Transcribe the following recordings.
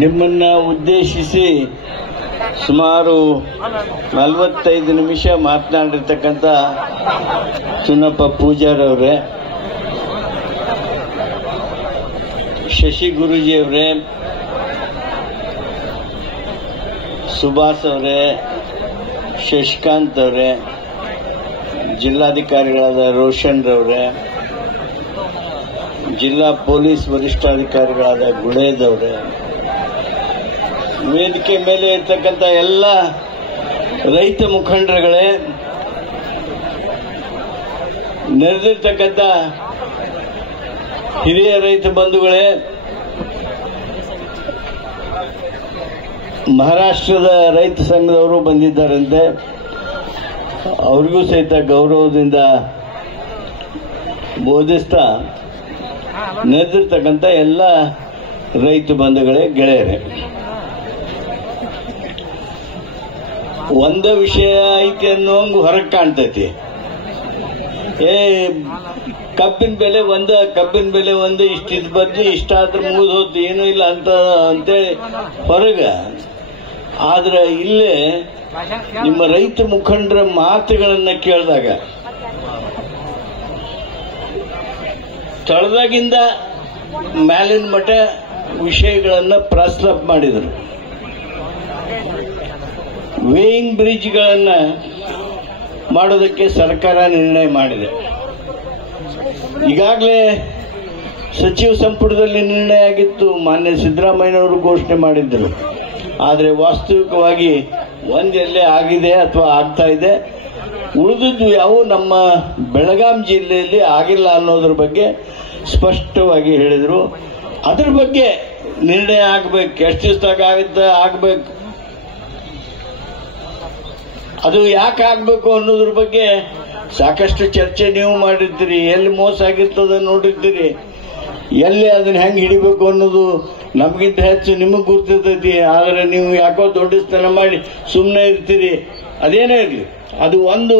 ನಿಮ್ಮನ್ನ ಉದ್ದೇಶಿಸಿ ಸುಮಾರು 45 ನಿಮಿಷ ಮಾತನಾಡಿರ್ತಕ್ಕಂಥ ಚುನ್ನಪ್ಪ ಪೂಜಾರ್ ಅವರೇ, ಶಶಿ ಗುರೂಜಿ ಅವರೇ, ಸುಭಾಷ್ ಅವರೇ, ಶಶಿಕಾಂತ್ ಅವರೇ, ಜಿಲ್ಲಾಧಿಕಾರಿಗಳಾದ ರೋಷನ್ ರವರೇ, ಜಿಲ್ಲಾ ಪೊಲೀಸ್ ವರಿಷ್ಠಾಧಿಕಾರಿಗಳಾದ ಗುಳೇದ್ ಅವರೇ, ವೇದಿಕೆ ಮೇಲೆ ಇರ್ತಕ್ಕಂಥ ಎಲ್ಲ ರೈತ ಮುಖಂಡರುಗಳೇ, ನೆರೆದಿರ್ತಕ್ಕಂಥ ಹಿರಿಯ ರೈತ ಬಂಧುಗಳೇ, ಮಹಾರಾಷ್ಟ್ರದ ರೈತ ಸಂಘದವರು ಬಂದಿದ್ದಾರಂತೆ, ಅವ್ರಿಗೂ ಸಹಿತ ಗೌರವದಿಂದ ಬೋಧಿಸ್ತಾ ನೆರೆದಿರ್ತಕ್ಕಂಥ ಎಲ್ಲ ರೈತ ಬಂಧುಗಳೇ, ಗೆಳೆಯರೇ, ಒಂದೇ ವಿಷಯ ಐತಿ ಅನ್ನೋಂಗು ಹೊರಗೆ ಕಾಣ್ತೈತಿ. ಕಬ್ಬಿನ ಬೆಲೆ ಒಂದು ಇಷ್ಟಿದ್ ಬದ್ಲಿ ಇಷ್ಟಾದ್ರೆ ಮುಗಿದು ಹೋದ್ ಏನೂ ಇಲ್ಲ ಅಂತೇಳಿ ಹೊರಗ. ಆದ್ರೆ ಇಲ್ಲೇ ನಿಮ್ಮ ರೈತ ಮುಖಂಡರ ಮಾತುಗಳನ್ನ ಕೇಳಿದಾಗ ತಳದಾಗಿಂದ ಮ್ಯಾಲಿನ ಮಠ ವಿಷಯಗಳನ್ನ ಪ್ರಸ್ತಾಪ ಮಾಡಿದರು. ವೇಯಿಂಗ್ ಬ್ರಿಡ್ಜ್ಗಳನ್ನ ಮಾಡೋದಕ್ಕೆ ಸರ್ಕಾರ ನಿರ್ಣಯ ಮಾಡಿದೆ. ಈಗಾಗಲೇ ಸಚಿವ ಸಂಪುಟದಲ್ಲಿ ನಿರ್ಣಯ ಆಗಿತ್ತು, ಮಾನ್ಯ ಸಿದ್ದರಾಮಯ್ಯನವರು ಘೋಷಣೆ ಮಾಡಿದ್ದರು. ಆದರೆ ವಾಸ್ತವಿಕವಾಗಿ ಒಂದೆಲ್ಲೇ ಆಗಿದೆ ಅಥವಾ ಆಗ್ತಾ ಇದೆ, ಉಳಿದಿದ್ದು ಯಾವ ನಮ್ಮ ಬೆಳಗಾಂ ಜಿಲ್ಲೆಯಲ್ಲಿ ಆಗಿಲ್ಲ ಅನ್ನೋದ್ರ ಬಗ್ಗೆ ಸ್ಪಷ್ಟವಾಗಿ ಹೇಳಿದರು. ಅದ್ರ ಬಗ್ಗೆ ನಿರ್ಣಯ ಆಗಬೇಕು, ಎಷ್ಟು ದಿವಸದಾಗ ಆಗಬೇಕು, ಅದು ಯಾಕೆ ಆಗಬೇಕು ಅನ್ನೋದ್ರ ಬಗ್ಗೆ ಸಾಕಷ್ಟು ಚರ್ಚೆ ನೀವು ಮಾಡಿರ್ತೀರಿ. ಎಲ್ಲಿ ಮೋಸ ಆಗಿರ್ತದ ನೋಡಿರ್ತೀರಿ, ಎಲ್ಲಿ ಅದನ್ನ ಹೆಂಗೆ ಹಿಡಿಬೇಕು ಅನ್ನೋದು ನಮಗಿಂತ ಹೆಚ್ಚು ನಿಮಗೆ ಗುರ್ತಿರ್ತೈತಿ. ಆದರೆ ನೀವು ಯಾಕೋ ದೊಡ್ಡಸ್ತನ ಮಾಡಿ ಸುಮ್ಮನೆ ಇರ್ತೀರಿ. ಅದೇನೇ ಇರಲಿ, ಅದು ಒಂದು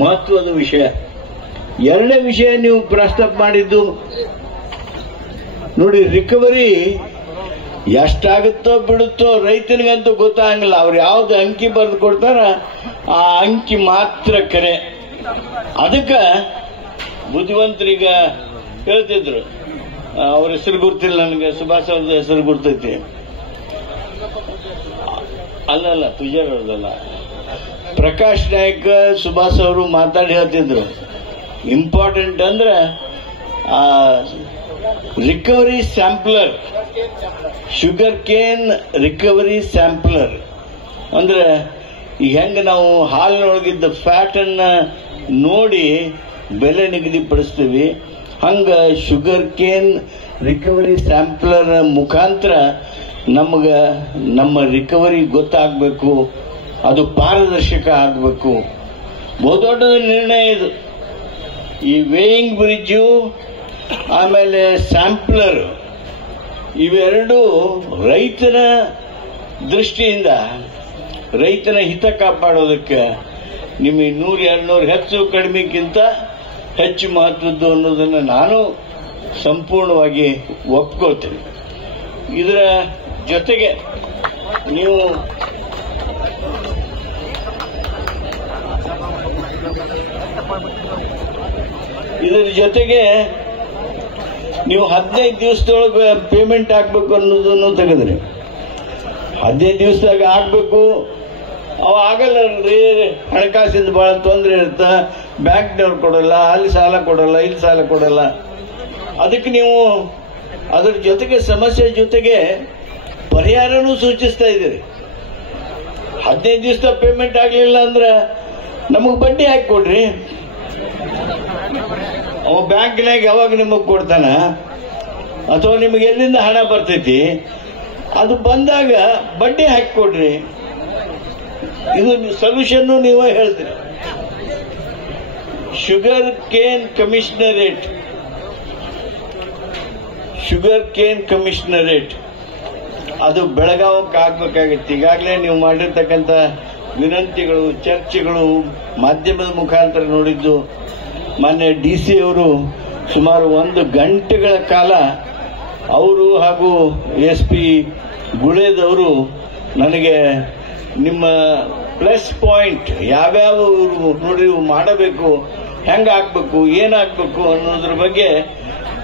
ಮಹತ್ವದ ವಿಷಯ. ಎರಡನೇ ವಿಷಯ ನೀವು ಪ್ರಸ್ತಾಪ ಮಾಡಿದ್ದು ನೋಡಿ, ರಿಕವರಿ ಎಷ್ಟಾಗುತ್ತೋ ಬಿಡುತ್ತೋ ರೈತನಿಗಂತೂ ಗೊತ್ತಾಗಂಗಿಲ್ಲ. ಅವ್ರು ಯಾವ್ದು ಅಂಕಿ ಬರೆದು ಕೊಡ್ತಾರ ಆ ಅಂಕಿ ಮಾತ್ರ ಕರೆ. ಅದಕ್ಕೆ ಬುದ್ಧಿವಂತರೀಗ ಹೇಳ್ತಿದ್ರು, ಅವ್ರ ಹೆಸರು ಗುರ್ತಿಲ್ಲ ನನಗೆ, ಸುಭಾಷ್ ಅವ್ರದ್ದು ಹೆಸರು ಗುರ್ತೈತಿ, ಅಲ್ಲಲ್ಲ ಪೂಜಾರ್ ಅವ್ರದಲ್ಲ, ಪ್ರಕಾಶ್ ನಾಯ್ಕ ಸುಭಾಷ್ ಅವರು ಮಾತಾಡಿ ಹೇಳ್ತಿದ್ರು, ಇಂಪಾರ್ಟೆಂಟ್ ಅಂದ್ರೆ recovery sampler, sugar cane recovery sampler ಅಂದ್ರೆ ಈಗ ಹೆಂಗ ನಾವು ಹಾಲಿನೊಳಗಿದ್ದ ಫ್ಯಾಟ್ ಅನ್ನ ನೋಡಿ ಬೆಲೆ ನಿಗದಿಪಡಿಸ್ತೀವಿ, ಹಂಗ ಶುಗರ್ ಕೇನ್ ರಿಕವರಿ ಸ್ಯಾಂಪ್ಲರ್ ಮುಖಾಂತರ ನಮ್ಮ ರಿಕವರಿ ಗೊತ್ತಾಗಬೇಕು, ಅದು ಪಾರದರ್ಶಕ ಆಗಬೇಕು. ಬಹುದೊಡ್ಡ ನಿರ್ಣಯ ಇದು. ಈ ವೇಯಿಂಗ್ ಬ್ರಿಡ್ಜು ಆಮೇಲೆ ಸ್ಯಾಂಪ್ಲರ್ ಇವೆರಡೂ ರೈತನ ದೃಷ್ಟಿಯಿಂದ ರೈತನ ಹಿತ ಕಾಪಾಡೋದಕ್ಕೆ ನಿಮಗೆ 100-200 ಹೆಚ್ಚು ಕಡಿಮೆಗಿಂತ ಹೆಚ್ಚು ಮಹತ್ವದ್ದು ಅನ್ನೋದನ್ನು ನಾನು ಸಂಪೂರ್ಣವಾಗಿ ಒಪ್ಕೊಳ್ತೇನೆ. ಇದರ ಜೊತೆಗೆ ನೀವು ನೀವು 15 ದಿವಸದೊಳಗೆ ಪೇಮೆಂಟ್ ಆಗ್ಬೇಕು ಅನ್ನೋದನ್ನು ತೆಗೆದ್ರಿ. 15 ದಿವಸದಾಗ ಆಗ್ಬೇಕು, ಅವ ಆಗಲ್ಲರಿ, ಹಣಕಾಸಿಂದ ಬಹಳ ತೊಂದರೆ ಇರುತ್ತ, ಬ್ಯಾಂಕ್ನವ್ರು ಕೊಡಲ್ಲ, ಅಲ್ಲಿ ಸಾಲ ಕೊಡಲ್ಲ, ಇಲ್ಲಿ ಸಾಲ ಕೊಡಲ್ಲ. ಅದಕ್ಕೆ ನೀವು ಅದರ ಜೊತೆಗೆ ಸಮಸ್ಯೆ ಜೊತೆಗೆ ಪರಿಹಾರನೂ ಸೂಚಿಸ್ತಾ ಇದ್ದೀರಿ. 15 ದಿವಸ ಪೇಮೆಂಟ್ ಆಗಲಿಲ್ಲ ಅಂದ್ರೆ ನಮಗೆ ಬಡ್ಡಿ ಹಾಕಿ ಕೊಡ್ರಿ. ಅವ ಬ್ಯಾಂಕ್ನಾಗ ಯಾವಾಗ ನಿಮಗೆ ಕೊಡ್ತಾನ ಅಥವಾ ನಿಮಗೆ ಎಲ್ಲಿಂದ ಹಣ ಬರ್ತೈತಿ, ಅದು ಬಂದಾಗ ಬಡ್ಡಿ ಹಾಕಿ ಕೊಡ್ರಿ. ಇದು ಸೊಲ್ಯೂಷನ್ ನೀವೇ ಹೇಳ್ತೀರಿ. ಶುಗರ್ ಕೇನ್ ಕಮಿಷನರೇಟ್ ಅದು ಬೆಳಗಾವಕ್ಕೆ ಆಗ್ಬೇಕಾಗಿತ್ತು. ಈಗಾಗಲೇ ನೀವು ಮಾಡಿರ್ತಕ್ಕಂಥ ವಿನಂತಿಗಳು, ಚರ್ಚೆಗಳು ಮಾಧ್ಯಮದ ಮುಖಾಂತರ ನೋಡಿದ್ದು. ಮಾನ್ಯ DC ಅವರು ಸುಮಾರು 1 ಗಂಟೆಗಳ ಕಾಲ ಅವರು ಹಾಗೂ SP ಗುಳೇದವರು ನನಗೆ ನಿಮ್ಮ ಪ್ಲಸ್ ಪಾಯಿಂಟ್ ಯಾವ್ಯಾವ ನೋಡಿ ಮಾಡಬೇಕು, ಹೆಂಗಾಗಬೇಕು, ಏನಾಗಬೇಕು ಅನ್ನೋದ್ರ ಬಗ್ಗೆ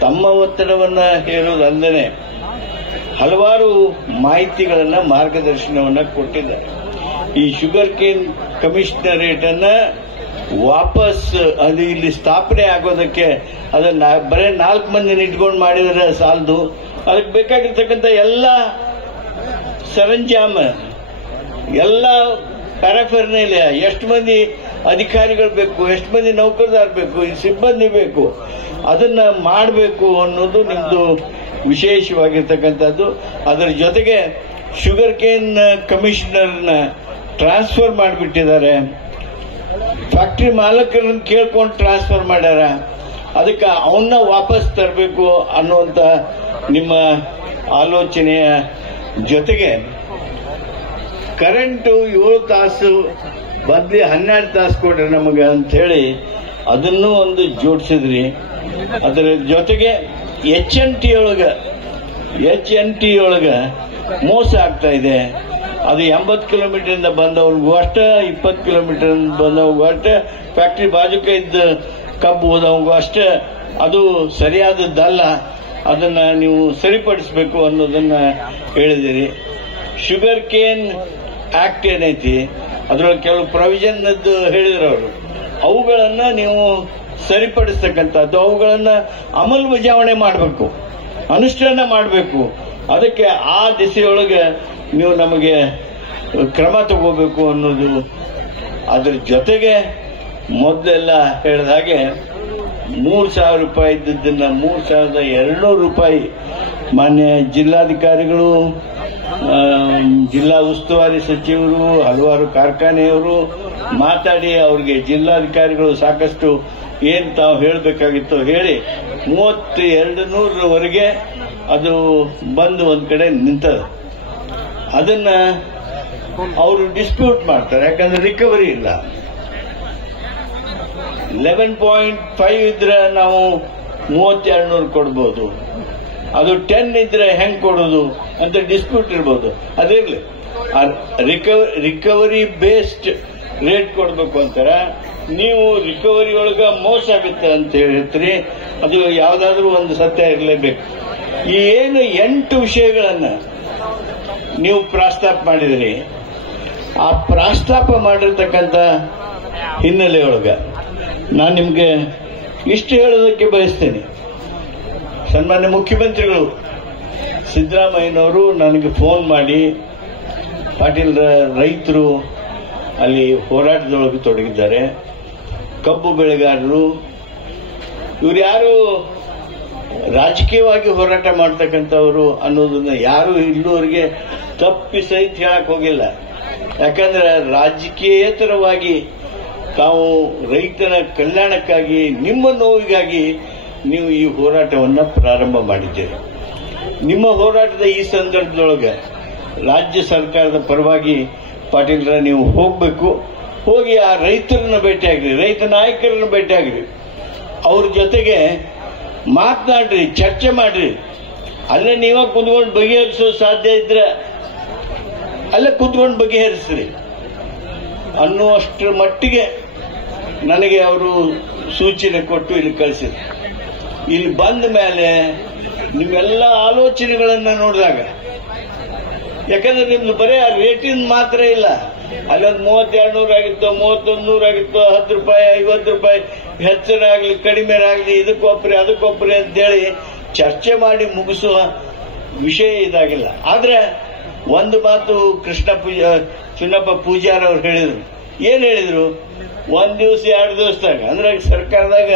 ತಮ್ಮ ಒತ್ತಡವನ್ನ ಹೇಳೋದಲ್ಲದೆ ಹಲವಾರು ಮಾಹಿತಿಗಳನ್ನ ಮಾರ್ಗದರ್ಶನವನ್ನ ಕೊಟ್ಟಿದ್ದಾರೆ. ಈ ಶುಗರ್ ಕೇನ್ ಕಮಿಷನರೇಟ್ ಅನ್ನ ವಾಪಸ್ ಅದು ಇಲ್ಲಿ ಸ್ಥಾಪನೆ ಆಗೋದಕ್ಕೆ ಅದನ್ನ ಬರೀ 4 ಮಂದಿನ ಇಟ್ಕೊಂಡು ಮಾಡಿದ್ರೆ ಸಾಲದು. ಅದಕ್ಕೆ ಬೇಕಾಗಿರ್ತಕ್ಕಂಥ ಎಲ್ಲ ಸರಂಜಾಮ, ಎಲ್ಲ ಪ್ಯಾರಾಫರ್ನೇಲಿಯ, ಎಷ್ಟು ಮಂದಿ ಅಧಿಕಾರಿಗಳು ಬೇಕು, ಎಷ್ಟು ಮಂದಿ ನೌಕರದಾರ ಬೇಕು, ಸಿಬ್ಬಂದಿ ಬೇಕು, ಅದನ್ನ ಮಾಡಬೇಕು ಅನ್ನೋದು ನಿಮ್ದು ವಿಶೇಷವಾಗಿರ್ತಕ್ಕಂಥದ್ದು. ಅದರ ಜೊತೆಗೆ ಶುಗರ್ ಕೇನ್ ಕಮಿಷನರ್ನ ಟ್ರಾನ್ಸ್ಫರ್ ಮಾಡಿಬಿಟ್ಟಿದ್ದಾರೆ. ಫ್ಯಾಕ್ಟರಿ ಮಾಲಕರನ್ನು ಕೇಳ್ಕೊಂಡು ಟ್ರಾನ್ಸ್ಫರ್ ಮಾಡ್ಯಾರ. ಅದಕ್ಕೆ ಅವನ್ನ ವಾಪಸ್ ತರಬೇಕು ಅನ್ನುವಂತ ನಿಮ್ಮ ಆಲೋಚನೆಯ ಜೊತೆಗೆ ಕರೆಂಟು 7 ತಾಸು ಬದಲಿ 12 ತಾಸು ಕೊಡ್ರಿ ನಮಗೆ ಅಂತ ಹೇಳಿ ಅದನ್ನೂ ಒಂದು ಜೋಡಿಸಿದ್ರಿ. ಅದರ ಜೊತೆಗೆ HNT ಒಳಗ ಮೋಸ ಆಗ್ತಾ ಇದೆ. ಅದು 80 ಕಿಲೋಮೀಟರ್ ಬಂದವ್ರಿಗೂ ಅಷ್ಟ, 20 ಕಿಲೋಮೀಟರ್ ಬಂದವ್ರಿಗೂ ಅಷ್ಟ, ಫ್ಯಾಕ್ಟರಿ ಬಾಜುಕ ಇದ್ದ ಕಬ್ಬು ಹೋದವ್ರಿಗೂ ಅಷ್ಟ. ಅದು ಸರಿಯಾದದ್ದಲ್ಲ, ಅದನ್ನ ನೀವು ಸರಿಪಡಿಸಬೇಕು ಅನ್ನೋದನ್ನ ಹೇಳಿದಿರಿ. ಶುಗರ್ ಕೇನ್ ಆಕ್ಟ್ ಏನೈತಿ ಅದರೊಳಗೆ ಕೆಲವು ಪ್ರೊವಿಷನ್ ಹೇಳಿದ್ರು ಅವರು, ಅವುಗಳನ್ನ ನೀವು ಸರಿಪಡಿಸ್ತಕ್ಕಂಥದ್ದು, ಅವುಗಳನ್ನ ಅಮಲ್ಬಜಾವಣೆ ಮಾಡಬೇಕು, ಅನುಷ್ಠಾನ ಮಾಡಬೇಕು. ಅದಕ್ಕೆ ಆ ದಿಸೆಯೊಳಗೆ ನೀವು ನಮಗೆ ಕ್ರಮ ತಗೋಬೇಕು ಅನ್ನೋದು. ಅದ್ರ ಜೊತೆಗೆ ಮೊದಲೆಲ್ಲ ಹೇಳಿದ ಹಾಗೆ 3,000 ರೂಪಾಯಿ ಇದ್ದದನ್ನ 3,200 ರೂಪಾಯಿ ಮಾನ್ಯ ಜಿಲ್ಲಾಧಿಕಾರಿಗಳು, ಜಿಲ್ಲಾ ಉಸ್ತುವಾರಿ ಸಚಿವರು, ಹಲವಾರು ಕಾರ್ಖಾನೆಯವರು ಮಾತಾಡಿ ಅವ್ರಿಗೆ ಜಿಲ್ಲಾಧಿಕಾರಿಗಳು ಸಾಕಷ್ಟು ಏನ್ ತಾವು ಹೇಳಬೇಕಾಗಿತ್ತು ಹೇಳಿ 3,200ವರೆಗೆ ಅದು ಬಂದು ಒಂದ್ ಕಡೆ ನಿಂತದ. ಅದನ್ನ ಅವರು ಡಿಸ್ಪ್ಯೂಟ್ ಮಾಡ್ತಾರೆ, ಯಾಕಂದ್ರೆ ರಿಕವರಿ ಇಲ್ಲ. 11.5 ಇದ್ರೆ ನಾವು 3,200 ಕೊಡ್ಬೋದು, ಅದು 10 ಇದ್ರೆ ಹೆಂಗ್ ಕೊಡೋದು ಅಂತ ಡಿಸ್ಪ್ಯೂಟ್ ಇರ್ಬೋದು. ಅದಿರ್ಲಿ, ರಿಕವರಿ ಬೇಸ್ಡ್ ರೇಟ್ ಕೊಡ್ಬೇಕು ಅಂತಾರ. ನೀವು ರಿಕವರಿ ಒಳಗ ಮೋಸ ಆಗುತ್ತೆ ಅಂತ ಹೇಳ್ತೀರಿ. ಅದು ಯಾವ್ದಾದ್ರೂ ಒಂದು ಸತ್ಯ ಇರಲೇಬೇಕು. ಈ ಏನು 8 ವಿಷಯಗಳನ್ನ ನೀವು ಪ್ರಸ್ತಾಪ ಮಾಡಿದ್ರಿ, ಆ ಪ್ರಸ್ತಾಪ ಮಾಡಿರ್ತಕ್ಕಂಥ ಹಿನ್ನೆಲೆಯೊಳಗ ನಾನು ನಿಮ್ಗೆ ಇಷ್ಟು ಹೇಳೋದಕ್ಕೆ ಬಯಸ್ತೇನೆ. ಸನ್ಮಾನ್ಯ ಮುಖ್ಯಮಂತ್ರಿಗಳು ಸಿದ್ದರಾಮಯ್ಯನವರು ನನಗೆ ಫೋನ್ ಮಾಡಿ, ಪಾಟೀಲ್ ರೈತರು ಅಲ್ಲಿ ಹೋರಾಟದೊಳಗೆ ತೊಡಗಿದ್ದಾರೆ, ಕಬ್ಬು ಬೆಳೆಗಾರರು, ಇವ್ರು ಯಾರು ರಾಜಕೀಯವಾಗಿ ಹೋರಾಟ ಮಾಡ್ತಕ್ಕಂಥವ್ರು ಅನ್ನೋದನ್ನ ಯಾರು ಇಲ್ಲಿವರೆಗೆ ತಪ್ಪಿ ಸಹಿತ ಹೇಳಕ್ ಹೋಗಿಲ್ಲ. ಯಾಕಂದ್ರೆ ರಾಜಕೀಯೇತರವಾಗಿ ತಾವು ರೈತರ ಕಲ್ಯಾಣಕ್ಕಾಗಿ, ನಿಮ್ಮ ನೋವಿಗಾಗಿ ನೀವು ಈ ಹೋರಾಟವನ್ನ ಪ್ರಾರಂಭ ಮಾಡಿದ್ದೀರಿ. ನಿಮ್ಮ ಹೋರಾಟದ ಈ ಸಂದರ್ಭದೊಳಗೆ ರಾಜ್ಯ ಸರ್ಕಾರದ ಪರವಾಗಿ ಪಾಟೀಲ್ರ ನೀವು ಹೋಗ್ಬೇಕು, ಹೋಗಿ ಆ ರೈತರನ್ನ ಭೇಟಿಯಾಗ್ರಿ, ರೈತ ನಾಯಕರನ್ನ ಭೇಟಿಯಾಗ್ರಿ, ಅವ್ರ ಜೊತೆಗೆ ಮಾತನಾಡ್ರಿ, ಚರ್ಚೆ ಮಾಡ್ರಿ. ಅಲ್ಲೇ ನೀವ ಕುಂತ್ಕೊಂಡು ಬಗೆಹರಿಸೋ ಸಾಧ್ಯ ಇದ್ರೆ ಅಲ್ಲೇ ಕುಂತ್ಕೊಂಡು ಬಗೆಹರಿಸ್ರಿ ಅನ್ನುವಷ್ಟರ ಮಟ್ಟಿಗೆ ನನಗೆ ಅವರು ಸೂಚನೆ ಕೊಟ್ಟು ಇಲ್ಲಿ ಕಳಿಸಿದ್ರು. ಇಲ್ಲಿ ಬಂದ ಮೇಲೆ ನಿಮ್ಮೆಲ್ಲ ಆಲೋಚನೆಗಳನ್ನ ನೋಡಿದಾಗ, ಯಾಕಂದ್ರೆ ನಿಮ್ದು ಬರೀ ಆ ರೇಟಿನ ಮಾತ್ರ ಇಲ್ಲ, ಅಲ್ಲೊಂದು 3,200 ಆಗಿತ್ತು, 3,100 ಆಗಿತ್ತು, 10 ರೂಪಾಯಿ 50 ರೂಪಾಯಿ ಹೆಚ್ಚರಾಗ್ಲಿ ಕಡಿಮೆ ಆಗಲಿ, ಇದಕ್ಕೊಬ್ಬರಿ ಅದಕ್ಕೊಬ್ಬರಿ ಅಂತೇಳಿ ಚರ್ಚೆ ಮಾಡಿ ಮುಗಿಸುವ ವಿಷಯ ಇದಾಗಿಲ್ಲ. ಆದ್ರೆ ಒಂದು ಮಾತು ಚಿನ್ನಪ್ಪ ಪೂಜಾರ್ ಅವ್ರು ಹೇಳಿದ್ರು. ಏನ್ ಹೇಳಿದ್ರು? 1 ದಿವಸ 2 ದಿವಸದಾಗ, ಅಂದ್ರೆ ಸರ್ಕಾರದಾಗ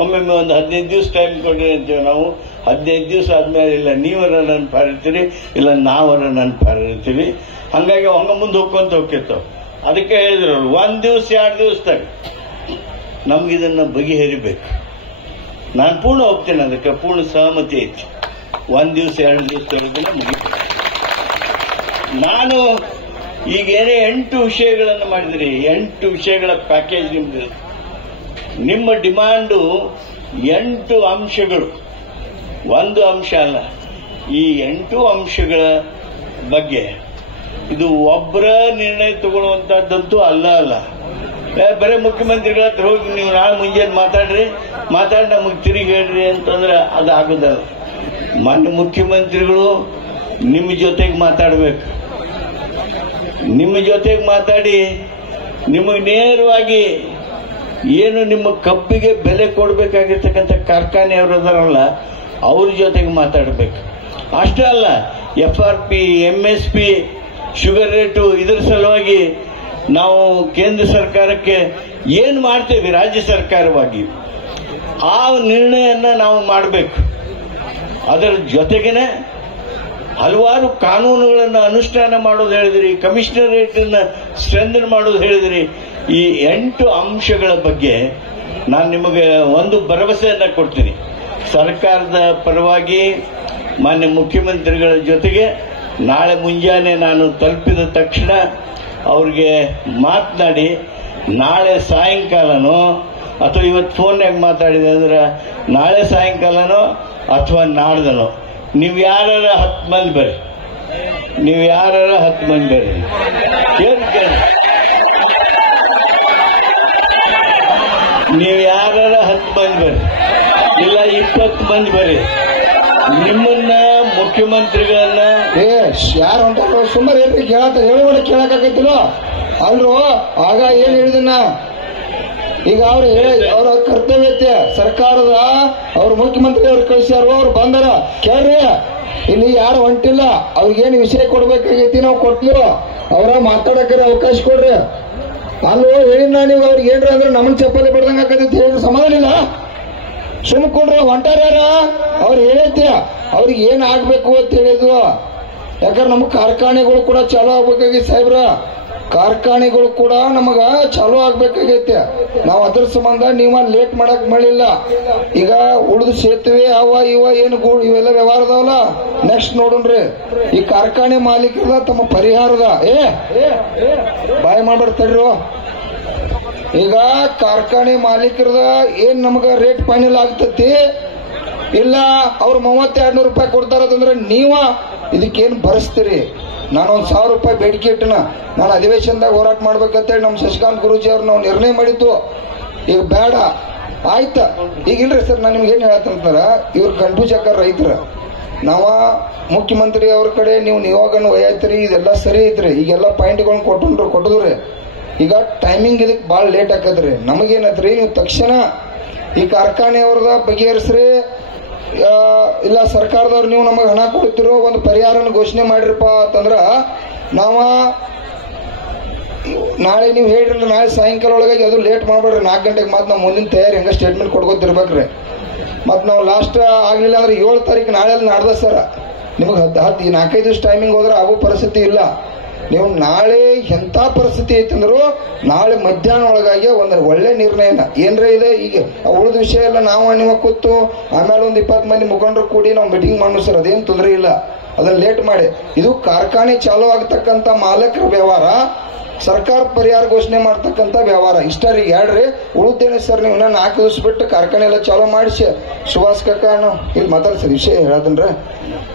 ಒಮ್ಮೊಮ್ಮೆ ಒಂದು 15 ದಿವಸ ಟೈಮ್ ಕೊಡ್ರಿ ಅಂತೀವಿ ನಾವು. 15 ದಿವಸ ಆದ್ಮೇಲೆ ಇಲ್ಲ ನೀವರ ನನ್ನ ಪಾರಿರ್ತೀರಿ, ಇಲ್ಲ ನಾವರ ನನ್ನ ಪಾರಿರ್ತೀವಿ. ಹಂಗಾಗಿ ಹಂಗ ಮುಂದೆ ಹೋಗ್ಕೊಂತ ಹೋಗ್ತಿರ್ತಾವ. ಅದಕ್ಕೆ ಹೇಳಿದ್ರು 1 ದಿವಸ 2 ದಿವಸದಾಗ ನಮ್ಗಿದನ್ನ ಬಗೆಹರಿಬೇಕು. ನಾನು ಪೂರ್ಣ ಹೋಗ್ತೇನೆ, ಅದಕ್ಕೆ ಪೂರ್ಣ ಸಹಮತಿ ಐತಿ. 1 ದಿವಸ 2 ದಿವಸದಾಗ ಮುಗಿತು. ನಾನು ಈಗೇನೇ 8 ವಿಷಯಗಳನ್ನು ಮಾಡಿದ್ರಿ, 8 ವಿಷಯಗಳ ಪ್ಯಾಕೇಜ್ ನಿಮ್ದು. ನಿಮ್ಮ ಡಿಮಾಂಡು 8 ಅಂಶಗಳು, ಒಂದು ಅಂಶ ಅಲ್ಲ, ಈ 8 ಅಂಶಗಳ ಬಗ್ಗೆ ಇದು ಒಬ್ಬರ ನಿರ್ಣಯ ತಗೊಳ್ಳುವಂತಹದ್ದಂತೂ ಅಲ್ಲ. ಬರೀ ಮುಖ್ಯಮಂತ್ರಿಗಳ ಹತ್ರ ಹೋಗಿ ನೀವು ನಾಳೆ ಮುಂಜಾನೆ ಮಾತಾಡಿ ನಮಗೆ ತಿರುಗಿ ಹೇಳ್ರಿ ಅಂತಂದ್ರೆ ಅದು ಆಗುದಲ್ಲ. ಮಾನ್ಯ ಮುಖ್ಯಮಂತ್ರಿಗಳು ನಿಮ್ಮ ಜೊತೆಗೆ ಮಾತಾಡಬೇಕು. ನಿಮ್ಮ ಜೊತೆಗೆ ಮಾತಾಡಿ ನಿಮಗೆ ನೇರವಾಗಿ ಏನು ನಿಮ್ಮ ಕಬ್ಬಿಗೆ ಬೆಲೆ ಕೊಡಬೇಕಾಗಿರ್ತಕ್ಕಂಥ ಕಾರ್ಖಾನೆಯವರು ಅದಾರಲ್ಲ ಅವ್ರ ಜೊತೆಗೆ ಮಾತಾಡಬೇಕು. ಅಷ್ಟೇ ಅಲ್ಲ, FRP, MSP, ಶುಗರ್ ರೇಟು ಇದರ ಸಲುವಾಗಿ ನಾವು ಕೇಂದ್ರ ಸರ್ಕಾರಕ್ಕೆ ಏನು ಮಾಡ್ತೇವೆ ರಾಜ್ಯ ಸರ್ಕಾರವಾಗಿ ಆ ನಿರ್ಣಯನ ನಾವು ಮಾಡಬೇಕು. ಅದರ ಜೊತೆಗೇನೆ ಹಲವಾರು ಕಾನೂನುಗಳನ್ನು ಅನುಷ್ಠಾನ ಮಾಡೋದು ಹೇಳಿದ್ರಿ, ಕಮಿಷನರೇಟ್ ಸ್ಟ್ರೆಂಥನ್ ಮಾಡೋದು ಹೇಳಿದ್ರಿ. ಈ 8 ಅಂಶಗಳ ಬಗ್ಗೆ ನಾನು ನಿಮಗೆ ಒಂದು ಭರವಸೆಯನ್ನ ಕೊಡ್ತೀನಿ. ಸರ್ಕಾರದ ಪರವಾಗಿ ಮಾನ್ಯ ಮುಖ್ಯಮಂತ್ರಿಗಳ ಜೊತೆಗೆ ನಾಳೆ ಮುಂಜಾನೆ ನಾನು ತಲುಪಿದ ತಕ್ಷಣ ಅವ್ರಿಗೆ ಮಾತನಾಡಿ ನಾಳೆ ಸಾಯಂಕಾಲನೋ ಅಥವಾ ಇವತ್ತು ಫೋನ್ಯಾಗ ಮಾತಾಡಿದೆ ಅಂದ್ರೆ ನಾಳೆ ಸಾಯಂಕಾಲನೋ ಅಥವಾ ನಾಡ್ದನೋ ನೀವು ಯಾರ 10 ಮಂದಿ ಬರ್ರಿ, ನೀವು ಯಾರ 10 ಮಂದಿ ಬರ್ರಿ, ನೀವು ಯಾರ 10 ಮಂದಿ ಬರ್ರಿ, ಇಲ್ಲ 20 ಮಂದಿ ಬರ್ರಿ. ನಿಮ್ಮನ್ನ ಮುಖ್ಯಮಂತ್ರಿಗಳನ್ನ ಯಾರು ಅಂತ ಸುಮಾರು ಏನ್ರಿ ಹೇಳುವಡ ಕೇಳಕ್ಕಾಗತ್ತಿಲ್ಲ ಅಲ್ರು. ಆಗ ಏನ್ ಹೇಳಿದನ್ನ ಈಗ ಅವ್ರ ಕರ್ತವ್ಯತೆ ಸರ್ಕಾರದ ಅವ್ರ ಮುಖ್ಯಮಂತ್ರಿ ಅವ್ರು ಕಳಿಸ್ಯಾರ, ಅವ್ರು ಬಂದಾರ ಕೇಳ್ರಿ. ಇಲ್ಲಿ ಯಾರು ಹೊಂಟಿಲ್ಲ, ಅವ್ರಿಗೇನು ವಿಷಯ ಕೊಡ್ಬೇಕಾಗೈತಿ ನಾವು ಕೊಡ್ತೀವಿ, ಅವ್ರ ಮಾತಾಡಕ್ಕೆ ಅವಕಾಶ ಕೊಡ್ರಿ. ಅಲ್ಲೂ ಹೇಳಿನ ನೀವು ಅವ್ರಿಗೆ ಏನ್ರಿ ಅಂದ್ರೆ ನಮ್ಮನ್ನ ಚಪ್ಪಲಿ ಬಿಡ್ದಂಗ ಆಕೈತಿ ಹೇಳಿದ್ರೆ ಸಮಾಧಾನ ಇಲ್ಲ. ಸುಮ್ ಕೊಡ್ರಿ, ಹೊಂಟಾರ್ಯಾರ ಅವ್ರು ಹೇಳೈತಿ ಅವ್ರಿಗೆ ಏನ್ ಆಗ್ಬೇಕು ಅಂತ ಹೇಳಿದ್ವು. ಯಾಕಂದ್ರೆ ನಮ್ ಕಾರ್ಖಾನೆಗಳು ಕೂಡ ಚಾಲೂ ಆಗ್ಬೇಕಾಗೈತಿ ಸಾಹೇಬ್ರ, ಕಾರ್ಖಾನೆಗಳು ಕೂಡ ನಮಗ ಚಾಲೂ ಆಗ್ಬೇಕಾಗೈತೆ. ನಾವು ಅದ್ರ ಸಂಬಂಧ ನೀವ ಲೇಟ್ ಮಾಡಕ್ ಮಾಡಿಲ್ಲ. ಈಗ ಉಳಿದ ಸೇತುವೆ ಅವ ಇವ ಏನು ಇವೆಲ್ಲ ವ್ಯವಹಾರ ಅದಾವಲ್ಲ ನೆಕ್ಸ್ಟ್ ನೋಡೋಣ್ರಿ. ಈ ಕಾರ್ಖಾನೆ ಮಾಲೀಕರದ ತಮ್ಮ ಪರಿಹಾರದ ಬಾಯ್ ಮಾಡ್ಬಿಡ್ತಾರ್ರಿ. ಈಗ ಕಾರ್ಖಾನೆ ಮಾಲೀಕರದ ಏನ್ ನಮಗ ರೇಟ್ ಫೈನಲ್ ಆಗ್ತತಿ ಇಲ್ಲ ಅವ್ರು 3200 ರೂಪಾಯಿ ಕೊಡ್ತಾರಂದ್ರೆ ನೀವ ಇದಕ್ಕೇನು ಭರಿಸ್ತೀರಿ? ನಾನು 1000 ರೂಪಾಯಿ ಬೇಡಿಕೆ ಇಟ್ಟನ ನಾನು ಅಧಿವೇಶನದಾಗ ಹೋರಾಟ ಮಾಡ್ಬೇಕಂತೇಳಿ ನಮ್ಮ ಶಶಿಕಾಂತ್ ಗುರೂಜಿ ಅವ್ರು ನಾವು ನಿರ್ಣಯ ಮಾಡಿದ್ದು. ಈಗ ಬೇಡ ಆಯ್ತಾ. ಈಗ ಇಲ್ರಿ ಸರ್, ನಾನು ನಿಮ್ಗೆ ಏನ್ ಹೇಳತ್ತಂತಾರ, ಇವ್ರ ಕನ್ಫ್ಯೂಸ್ ಆಕಾರ ರೈತರ ನಾವ ಮುಖ್ಯಮಂತ್ರಿ ಅವ್ರ ಕಡೆ ನೀವು ನಿಯೋಗನ ಒಯ್ಯತ್ರಿ, ಇದೆಲ್ಲ ಸರಿ ಐತ್ರಿ. ಈಗೆಲ್ಲ ಪಾಯಿಂಟ್ಗಳನ್ನ ಕೊಟ್ಟಿದ್ರಿ. ಈಗ ಟೈಮಿಂಗ್ ಇದಕ್ಕೆ ಭಾಳ ಲೇಟ್ ಆಕತ್ರಿ. ನಮಗೇನತ್ರಿ, ನೀವು ತಕ್ಷಣ ಈ ಕಾರ್ಖಾನೆಯವ್ರದ ಬಗೆಹರಿಸ್ರಿ, ಇಲ್ಲ ಸರ್ಕಾರದವ್ರು ನೀವು ನಮಗೆ ಹಣ ಕೊಡ್ತಿರೋ ಒಂದು ಪರಿಹಾರನ ಘೋಷಣೆ ಮಾಡಿರಪ್ಪ ಅಂತಂದ್ರ ನಾವ ನಾಳೆ ನೀವು ಹೇಳ್ರಿ ನಾಳೆ ಸಾಯಂಕಾಲ ಒಳಗಾಗಿ ಅದು ಲೇಟ್ ಮಾಡ್ಬೇಡ್ರಿ. 4 ಗಂಟೆಗೆ ಮಾತ್ರ ನಾವು ಮುಂದಿನ ತಯಾರಿ ಹೆಂಗ ಸ್ಟೇಟ್ಮೆಂಟ್ ಕೊಡ್ಕೊತಿರ್ಬೇಕ್ರಿ. ಮತ್ ನಾವು ಲಾಸ್ಟ್ ಆಗ್ಲಿಲ್ಲ ಅಂದ್ರೆ 7 ತಾರೀಕು ನಾಳೆ ನಾಡ್ದ ಸರ್ ನಿಮಗೆ 4-5 ದಿವಸ ಟೈಮಿಂಗ್ ಹೋದ್ರೆ ಆಗೋ ಪರಿಸ್ಥಿತಿ ಇಲ್ಲ. ನೀವು ನಾಳೆ ಎಂತ ಪರಿಸ್ಥಿತಿ ಐತಂದ್ರು ನಾಳೆ ಮಧ್ಯಾಹ್ನ ಒಳಗಾಗಿ ಒಂದು ಒಳ್ಳೆ ನಿರ್ಣಯನ ಏನ್ರ ಇದೆ. ಈಗ ಉಳಿದ ವಿಷಯ ಎಲ್ಲ ನಾವು ನೀವು ಕೂತು ಆಮೇಲೆ ಒಂದು 20 ಮಂದಿ ಮುಖಂಡರು ಕೂಡಿ ನಾವು ಮೀಟಿಂಗ್ ಮಾಡೋಣ ಸರ್, ಅದೇನು ತೊಂದರೆ ಇಲ್ಲ. ಅದನ್ನ ಲೇಟ್ ಮಾಡಿ. ಇದು ಕಾರ್ಖಾನೆ ಚಾಲೂ ಆಗ್ತಕ್ಕಂಥ ಮಾಲಕರ ವ್ಯವಹಾರ, ಸರ್ಕಾರ ಪರಿಹಾರ ಘೋಷಣೆ ಮಾಡ್ತಕ್ಕಂಥ ವ್ಯವಹಾರ ಇಷ್ಟರಿ ಹೇಳ್ರಿ. ಉಳಿದೇನೆ ಸರ್ ನೀವು 4 ದಿವಸ ಬಿಟ್ಟು ಕಾರ್ಖಾನೆ ಎಲ್ಲ ಚಾಲೂ ಮಾಡಿಸಿ ಸುಭಾಷ್ ಕಕ್ಕ ಇಲ್ಲಿ ಮಾತಾಡ್ಸರ್ ವಿಷಯ ಹೇಳದನ್ರಿ.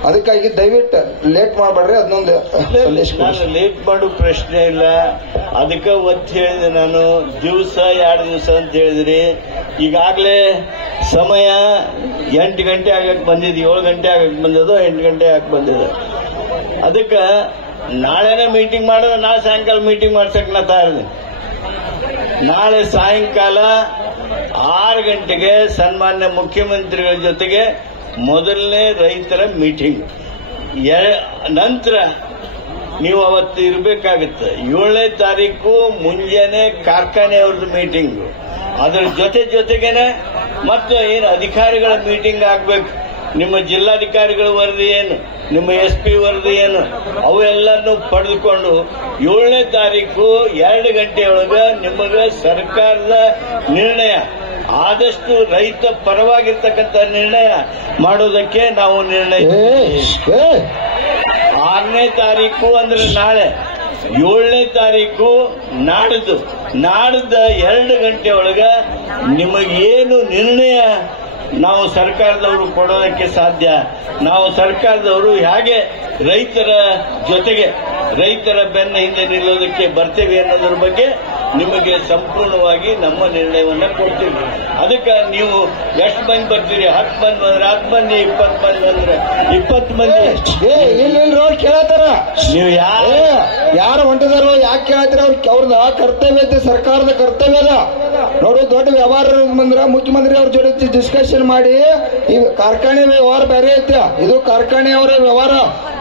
ಅದಕ್ಕಾಗಿ ದಯವಿಟ್ಟು ಲೇಟ್ ಮಾಡಬೇಡ್ರಿ. ಅದನ್ನೊಂದು ಲೇಟ್ ಮಾಡೋ ಪ್ರಶ್ನೆ ಇಲ್ಲ. ಅದಕ್ಕೆ ಒತ್ತು ಹೇಳಿದೆ ನಾನು, ದಿವಸ 2 ದಿವಸ ಅಂತ ಹೇಳಿದ್ರಿ. ಈಗಾಗಲೇ ಸಮಯ 8 ಗಂಟೆ ಆಗಕ್ಕೆ ಬಂದಿದ್ದು, 7 ಗಂಟೆ ಆಗಕ್ಕೆ ಬಂದದ್ದು, 8 ಗಂಟೆ ಆಗಕ್ಕೆ ಬಂದಿದೆ. ಅದಕ್ಕೆ ನಾಳೆನೇ ಮೀಟಿಂಗ್ ಮಾಡಿದ್ರೆ ನಾಳೆ ಸಾಯಂಕಾಲ ಮೀಟಿಂಗ್ ಮಾಡ್ಸಕ್ ನಾ ತಯಾರಿದೆ. ನಾಳೆ ಸಾಯಂಕಾಲ 6 ಗಂಟೆಗೆ ಸನ್ಮಾನ್ಯ ಮುಖ್ಯಮಂತ್ರಿಗಳ ಜೊತೆಗೆ ಮೊದಲನೇ ರೈತರ ಮೀಟಿಂಗ್. ನಂತರ ನೀವು ಅವತ್ತು ಇರಬೇಕಾಗುತ್ತೆ. 7ನೇ ತಾರೀಕು ಮುಂಜಾನೆ ಕಾರ್ಖಾನೆಯವ್ರದ್ದು ಮೀಟಿಂಗ್. ಅದರ ಜೊತೆಗೇನೆ ಮತ್ತೆ ಏನು ಅಧಿಕಾರಿಗಳ ಮೀಟಿಂಗ್ ಆಗ್ಬೇಕು. ನಿಮ್ಮ ಜಿಲ್ಲಾಧಿಕಾರಿಗಳ ವರದಿ ಏನು, ನಿಮ್ಮ SP ವರದಿ ಏನು, ಅವೆಲ್ಲನೂ ಪಡೆದುಕೊಂಡು 7ನೇ ತಾರೀಕು 2 ಗಂಟೆಯೊಳಗೆ ನಿಮಗೆ ಸರ್ಕಾರದ ನಿರ್ಣಯ ಆದಷ್ಟು ರೈತ ಪರವಾಗಿರ್ತಕ್ಕಂಥ ನಿರ್ಣಯ ಮಾಡೋದಕ್ಕೆ ನಾವು ನಿರ್ಣಯ. 6ನೇ ತಾರೀಕು ಅಂದ್ರೆ ನಾಳೆ, 7ನೇ ತಾರೀಕು ನಾಡ್ದು 2 ಗಂಟೆ ಒಳಗ ನಿಮಗೇನು ನಿರ್ಣಯ ನಾವು ಸರ್ಕಾರದವರು ಕೊಡೋದಕ್ಕೆ ಸಾಧ್ಯ. ನಾವು ಸರ್ಕಾರದವರು ಹೇಗೆ ರೈತರ ಜೊತೆಗೆ ರೈತರ ಬೆನ್ನ ಹಿಂದೆ ನಿಲ್ಲೋದಕ್ಕೆ ಬರ್ತೇವೆ ಅನ್ನೋದ್ರ ಬಗ್ಗೆ ನಿಮಗೆ ಸಂಪೂರ್ಣವಾಗಿ ನಮ್ಮ ನಿರ್ಣಯವನ್ನು ಕೊಡ್ತೀವಿ. ಅದಕ್ಕೆ ನೀವು ಎಷ್ಟು ಮಂದಿ ಬರ್ತೀರಿ? 10 ಮಂದಿ ಬಂದ್ರೆ 10 ಮಂದಿ, 20 ಮಂದಿ ಬಂದ್ರೆ 20 ಮಂದಿ. ಇಲ್ರಿ ಅವ್ರು ಕೇಳತ್ತಾರ, ನೀವು ಯಾರು ಹೊಂಟಿದಾರೋ ಯಾಕೆ ಕೇಳತ್ತೀರ? ಅವ್ರದ ಕರ್ತವ್ಯ ಐತೆ, ಸರ್ಕಾರದ ಕರ್ತವ್ಯ ಅದ. ನೋಡು, ದೊಡ್ಡ ವ್ಯವಹಾರ ಬಂದ್ರ ಮುಖ್ಯಮಂತ್ರಿ ಅವ್ರ ಜೊತೆ ಡಿಸ್ಕಷನ್ ಮಾಡಿ ಈ ಕಾರ್ಖಾನೆ ವ್ಯವಹಾರ ಬೇರೆ ಐತೆ, ಇದು ಕಾರ್ಖಾನೆ ಅವರ ವ್ಯವಹಾರ.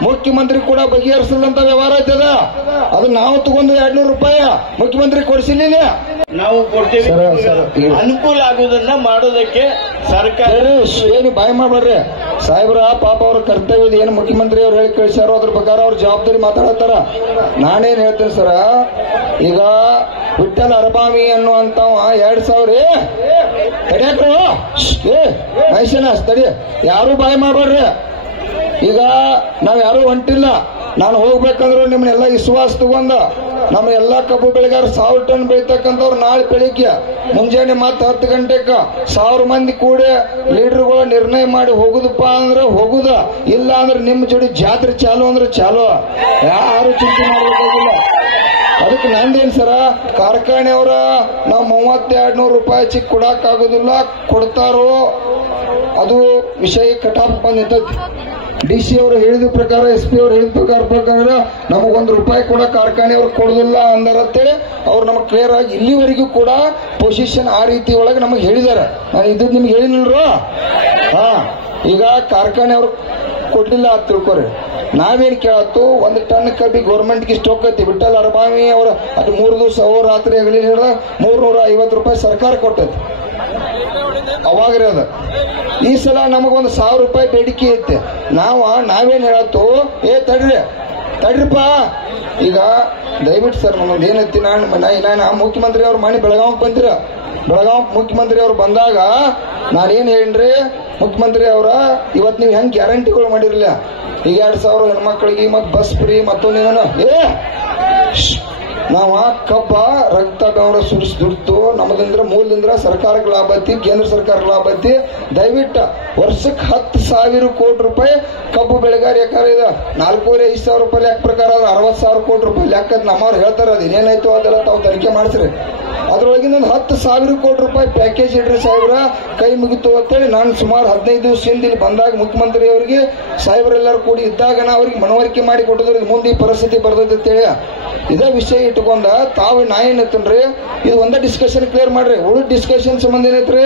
ಮುಖ್ಯಮಂತ್ರಿ ಕೂಡ ಬಗೆಹರಿಸದಂತ ವ್ಯವಹಾರ ಐತದ. ಅದು ನಾವು ತಗೊಂಡು 200 ರೂಪಾಯಿ ಮುಖ್ಯಮಂತ್ರಿ ಕೊಡಿಸಿಲ್ಲ, ನಾವು ಕೊಡ್ತೇವೆ. ಅನುಕೂಲ ಆಗುವುದನ್ನ ಮಾಡೋದಕ್ಕೆ ಸರ್ಕಾರ ಏನು ಬಾಯ್ ಮಾಡ್ಬೇಡ್ರಿ ಸಾಹೇಬ್ರ. ಪಾಪ ಅವ್ರ ಕರ್ತವ್ಯದ ಏನು ಮುಖ್ಯಮಂತ್ರಿ ಅವ್ರು ಹೇಳಿ ಕಳಿಸ್ಯಾರೋ ಅದ್ರ ಪ್ರಕಾರ ಅವ್ರ ಜವಾಬ್ದಾರಿ ಮಾತಾಡತ್ತಾರ. ನಾನೇನ್ ಹೇಳ್ತೇನೆ ಸರ, ಈಗ ವಿಠ್ಠಲ ಅರಬಾಮಿ ಅನ್ನುವಂತ 2000 ತಡಿಯಾಕ್ರು ಮೈಸನ ತಡಿ, ಯಾರು ಬಾಯ್ ಮಾಡ್ಬೇಡ್ರಿ. ಈಗ ನಾವ್ ಯಾರು ಹೊಂಟಿಲ್ಲ. ನಾನು ಹೋಗ್ಬೇಕಂದ್ರು ನಿಮ್ನೆಲ್ಲ ವಿಶ್ವಾಸ ತಗೊಂಡ ನಮ್ಮೆಲ್ಲ ಕಬ್ಬು ಬೆಳೆಗಾರ 1000 ಟನ್ ಬೆಳಿತಕ್ಕಂಥವ್ರು ನಾಳೆ ಬೆಳಿಗ್ಗೆ ಮುಂಜಾನೆ ಮತ್ತೆ 10 ಗಂಟೆಗೆ 1000 ಮಂದಿ ಕೂಡ ಲೀಡರ್ಗಳು ನಿರ್ಣಯ ಮಾಡಿ ಹೋಗುದಪ್ಪ ಅಂದ್ರೆ ಹೋಗುದ, ಇಲ್ಲ ಅಂದ್ರೆ ನಿಮ್ ಜೋಡಿ ಜಾತ್ರೆ ಚಾಲು ಅಂದ್ರೆ ಚಾಲು. ಯಾರು ಚಿಂತೆ ಮಾಡಬೇಕಾಗಿಲ್ಲ. ಅದಕ್ಕೆ ನಂದೇನ್ ಸರ, ಕಾರ್ಖಾನೆಯವರ ನಾವು 3200 ರೂಪಾಯಿ ಚಿಕ್ಕ ಕೊಡಕ್ಕಾಗೋದಿಲ್ಲ, ಕೊಡ್ತಾರೋ ಅದು ವಿಷಯ ಕಟಾಪ್ ಬಂದಿರ್ತೈತಿ. DC ಅವರು ಹೇಳಿದ ಪ್ರಕಾರ, SP ಅವರು ಹೇಳಿದ ಪ್ರಕಾರ ನಮಗೊಂದು ರೂಪಾಯಿ ಕೂಡ ಕಾರ್ಖಾನೆಯವ್ರು ಕೊಡೋದಿಲ್ಲ ಅಂದಾರಂತೇಳಿ ಅವ್ರು ನಮಗ್ ಕ್ಲಿಯರ್ ಆಗಿ ಇಲ್ಲಿವರೆಗೂ ಕೂಡ ಪೊಸಿಷನ್ ಆ ರೀತಿ ಒಳಗೆ ನಮಗೆ ಹೇಳಿದಾರೆ. ನಾನು ಇದು ನಿಮ್ಗೆ ಹೇಳಿನಿಲ್ರು. ಈಗ ಕಾರ್ಖಾನೆಯವ್ರು ಕೊಡ್ಲಿಲ್ಲ ಅಂತ ತಿಳ್ಕೊರಿ. ನಾವೇನ್ ಕೇಳತ್ತು, 1 ಟನ್ ಕಬ್ಬಿ ಗೌರ್ಮೆಂಟ್ಗೆ ಇಷ್ಟ ಹೋಗತಿ. ವಿಠ್ಠಲ ಅರಬಾಮಿ ಅವರ ಅದು 3 ದಿವಸ ರಾತ್ರಿ ಆಗಲಿ 350 ರೂಪಾಯಿ ಸರ್ಕಾರ ಕೊಟ್ಟೈತಿ ಅವಾಗ್ರಿ ಅದ. ಈ ಸಲ ನಮಗೊಂದು 1000 ರೂಪಾಯಿ ಬೇಡಿಕೆ ಐತೆ. ನಾವೇನ್ ಹೇಳತ್ತು, ತಡ್ರಿಪ್ಪ. ಈಗ ದಯವಿಟ್ಟು ಸರ್ ನಮ್ಮದು ಏನೈತಿ, ನಾನು ಮುಖ್ಯಮಂತ್ರಿ ಅವ್ರ ಮನೆ ಬೆಳಗಾವ್ ಬಂದಿರ, ಬೆಳಗಾವ್ ಮುಖ್ಯಮಂತ್ರಿ ಅವ್ರು ಬಂದಾಗ ನಾನೇನ್ ಹೇಳಿನ್ರಿ, ಮುಖ್ಯಮಂತ್ರಿ ಅವರ ಇವತ್ತು ನೀವು ಹೆಂಗ್ ಗ್ಯಾರಂಟಿಗಳು ಮಾಡಿರಲಿಲ್ಲ, ಈಗ 2000 ಹೆಣ್ಮಕ್ಳಿಗೆ ಮತ್ ಬಸ್ ಫ್ರೀ ಮತ್ತೊಂದೇನ ನಾವ ಕಬ್ಬ ರಕ್ತ ಬೆವರ ಸುರಿಸಿ ದುಡ್ತು ನಮ್ಮದಿಂದ ಮೂಲದಿಂದ ಸರ್ಕಾರಕ್ಕೆ ಲಾಭ ಐತಿ, ಕೇಂದ್ರ ಸರ್ಕಾರಕ್ಕೆ ಲಾಭ ಐತಿ. ದಯವಿಟ್ಟು ವರ್ಷಕ್ಕೆ 10,000 ಕೋಟಿ ರೂಪಾಯಿ ಕಬ್ಬು ಬೆಳೆಗಾರ ಯಾಕಂದ್ರೆ ಇದು 4,500 ರೂಪಾಯಿ ಲೆಕ್ಕ ಪ್ರಕಾರ 60,000 ಕೋಟಿ ರೂಪಾಯಿ ಲೆಕ್ಕ ನಮ್ಮವ್ರು ಹೇಳ್ತಾರ. ಅದು ಏನಾಯ್ತು ಅದೆಲ್ಲ ತಾವು ತನಿಖೆ ಮಾಡಿಸ್ರಿ. ಅದ್ರೊಳಗಿಂದ 10,000 ಕೋಟಿ ರೂಪಾಯಿ ಪ್ಯಾಕೇಜ್ ಇಡ್ರಿ ಸಾಹೇಬ್ರ, ಕೈ ಮುಗಿತು ಅಂತೇಳಿ ನಾನು ಸುಮಾರು 15 ದಿವಸದಿಂದ ಇಲ್ಲಿ ಬಂದಾಗ ಮುಖ್ಯಮಂತ್ರಿ ಅವರಿಗೆ ಸಾಹೇಬ್ರೆಲ್ಲರೂ ಕೂಡಿ ಇದ್ದಾಗ ನಾ ಅವ್ರಿಗೆ ಮನವರಿಕೆ ಮಾಡಿ ಕೊಟ್ಟಿದ್ರು, ಮುಂದೆ ಈ ಪರಿಸ್ಥಿತಿ ಬರ್ತೈತೆ ಅಂತೇಳಿ. ಇದೇ ವಿಷಯ ಇಟ್ಕೊಂಡ ತಾವು ನಾ ಏನೈತನ್ರಿ, ಇದು ಒಂದೇ ಡಿಸ್ಕಷನ್ ಕ್ಲಿಯರ್ ಮಾಡ್ರಿ. ಉಳಿದ ಡಿಸ್ಕಷನ್ ಸಂಬಂಧ ಏನೈತ್ರಿ,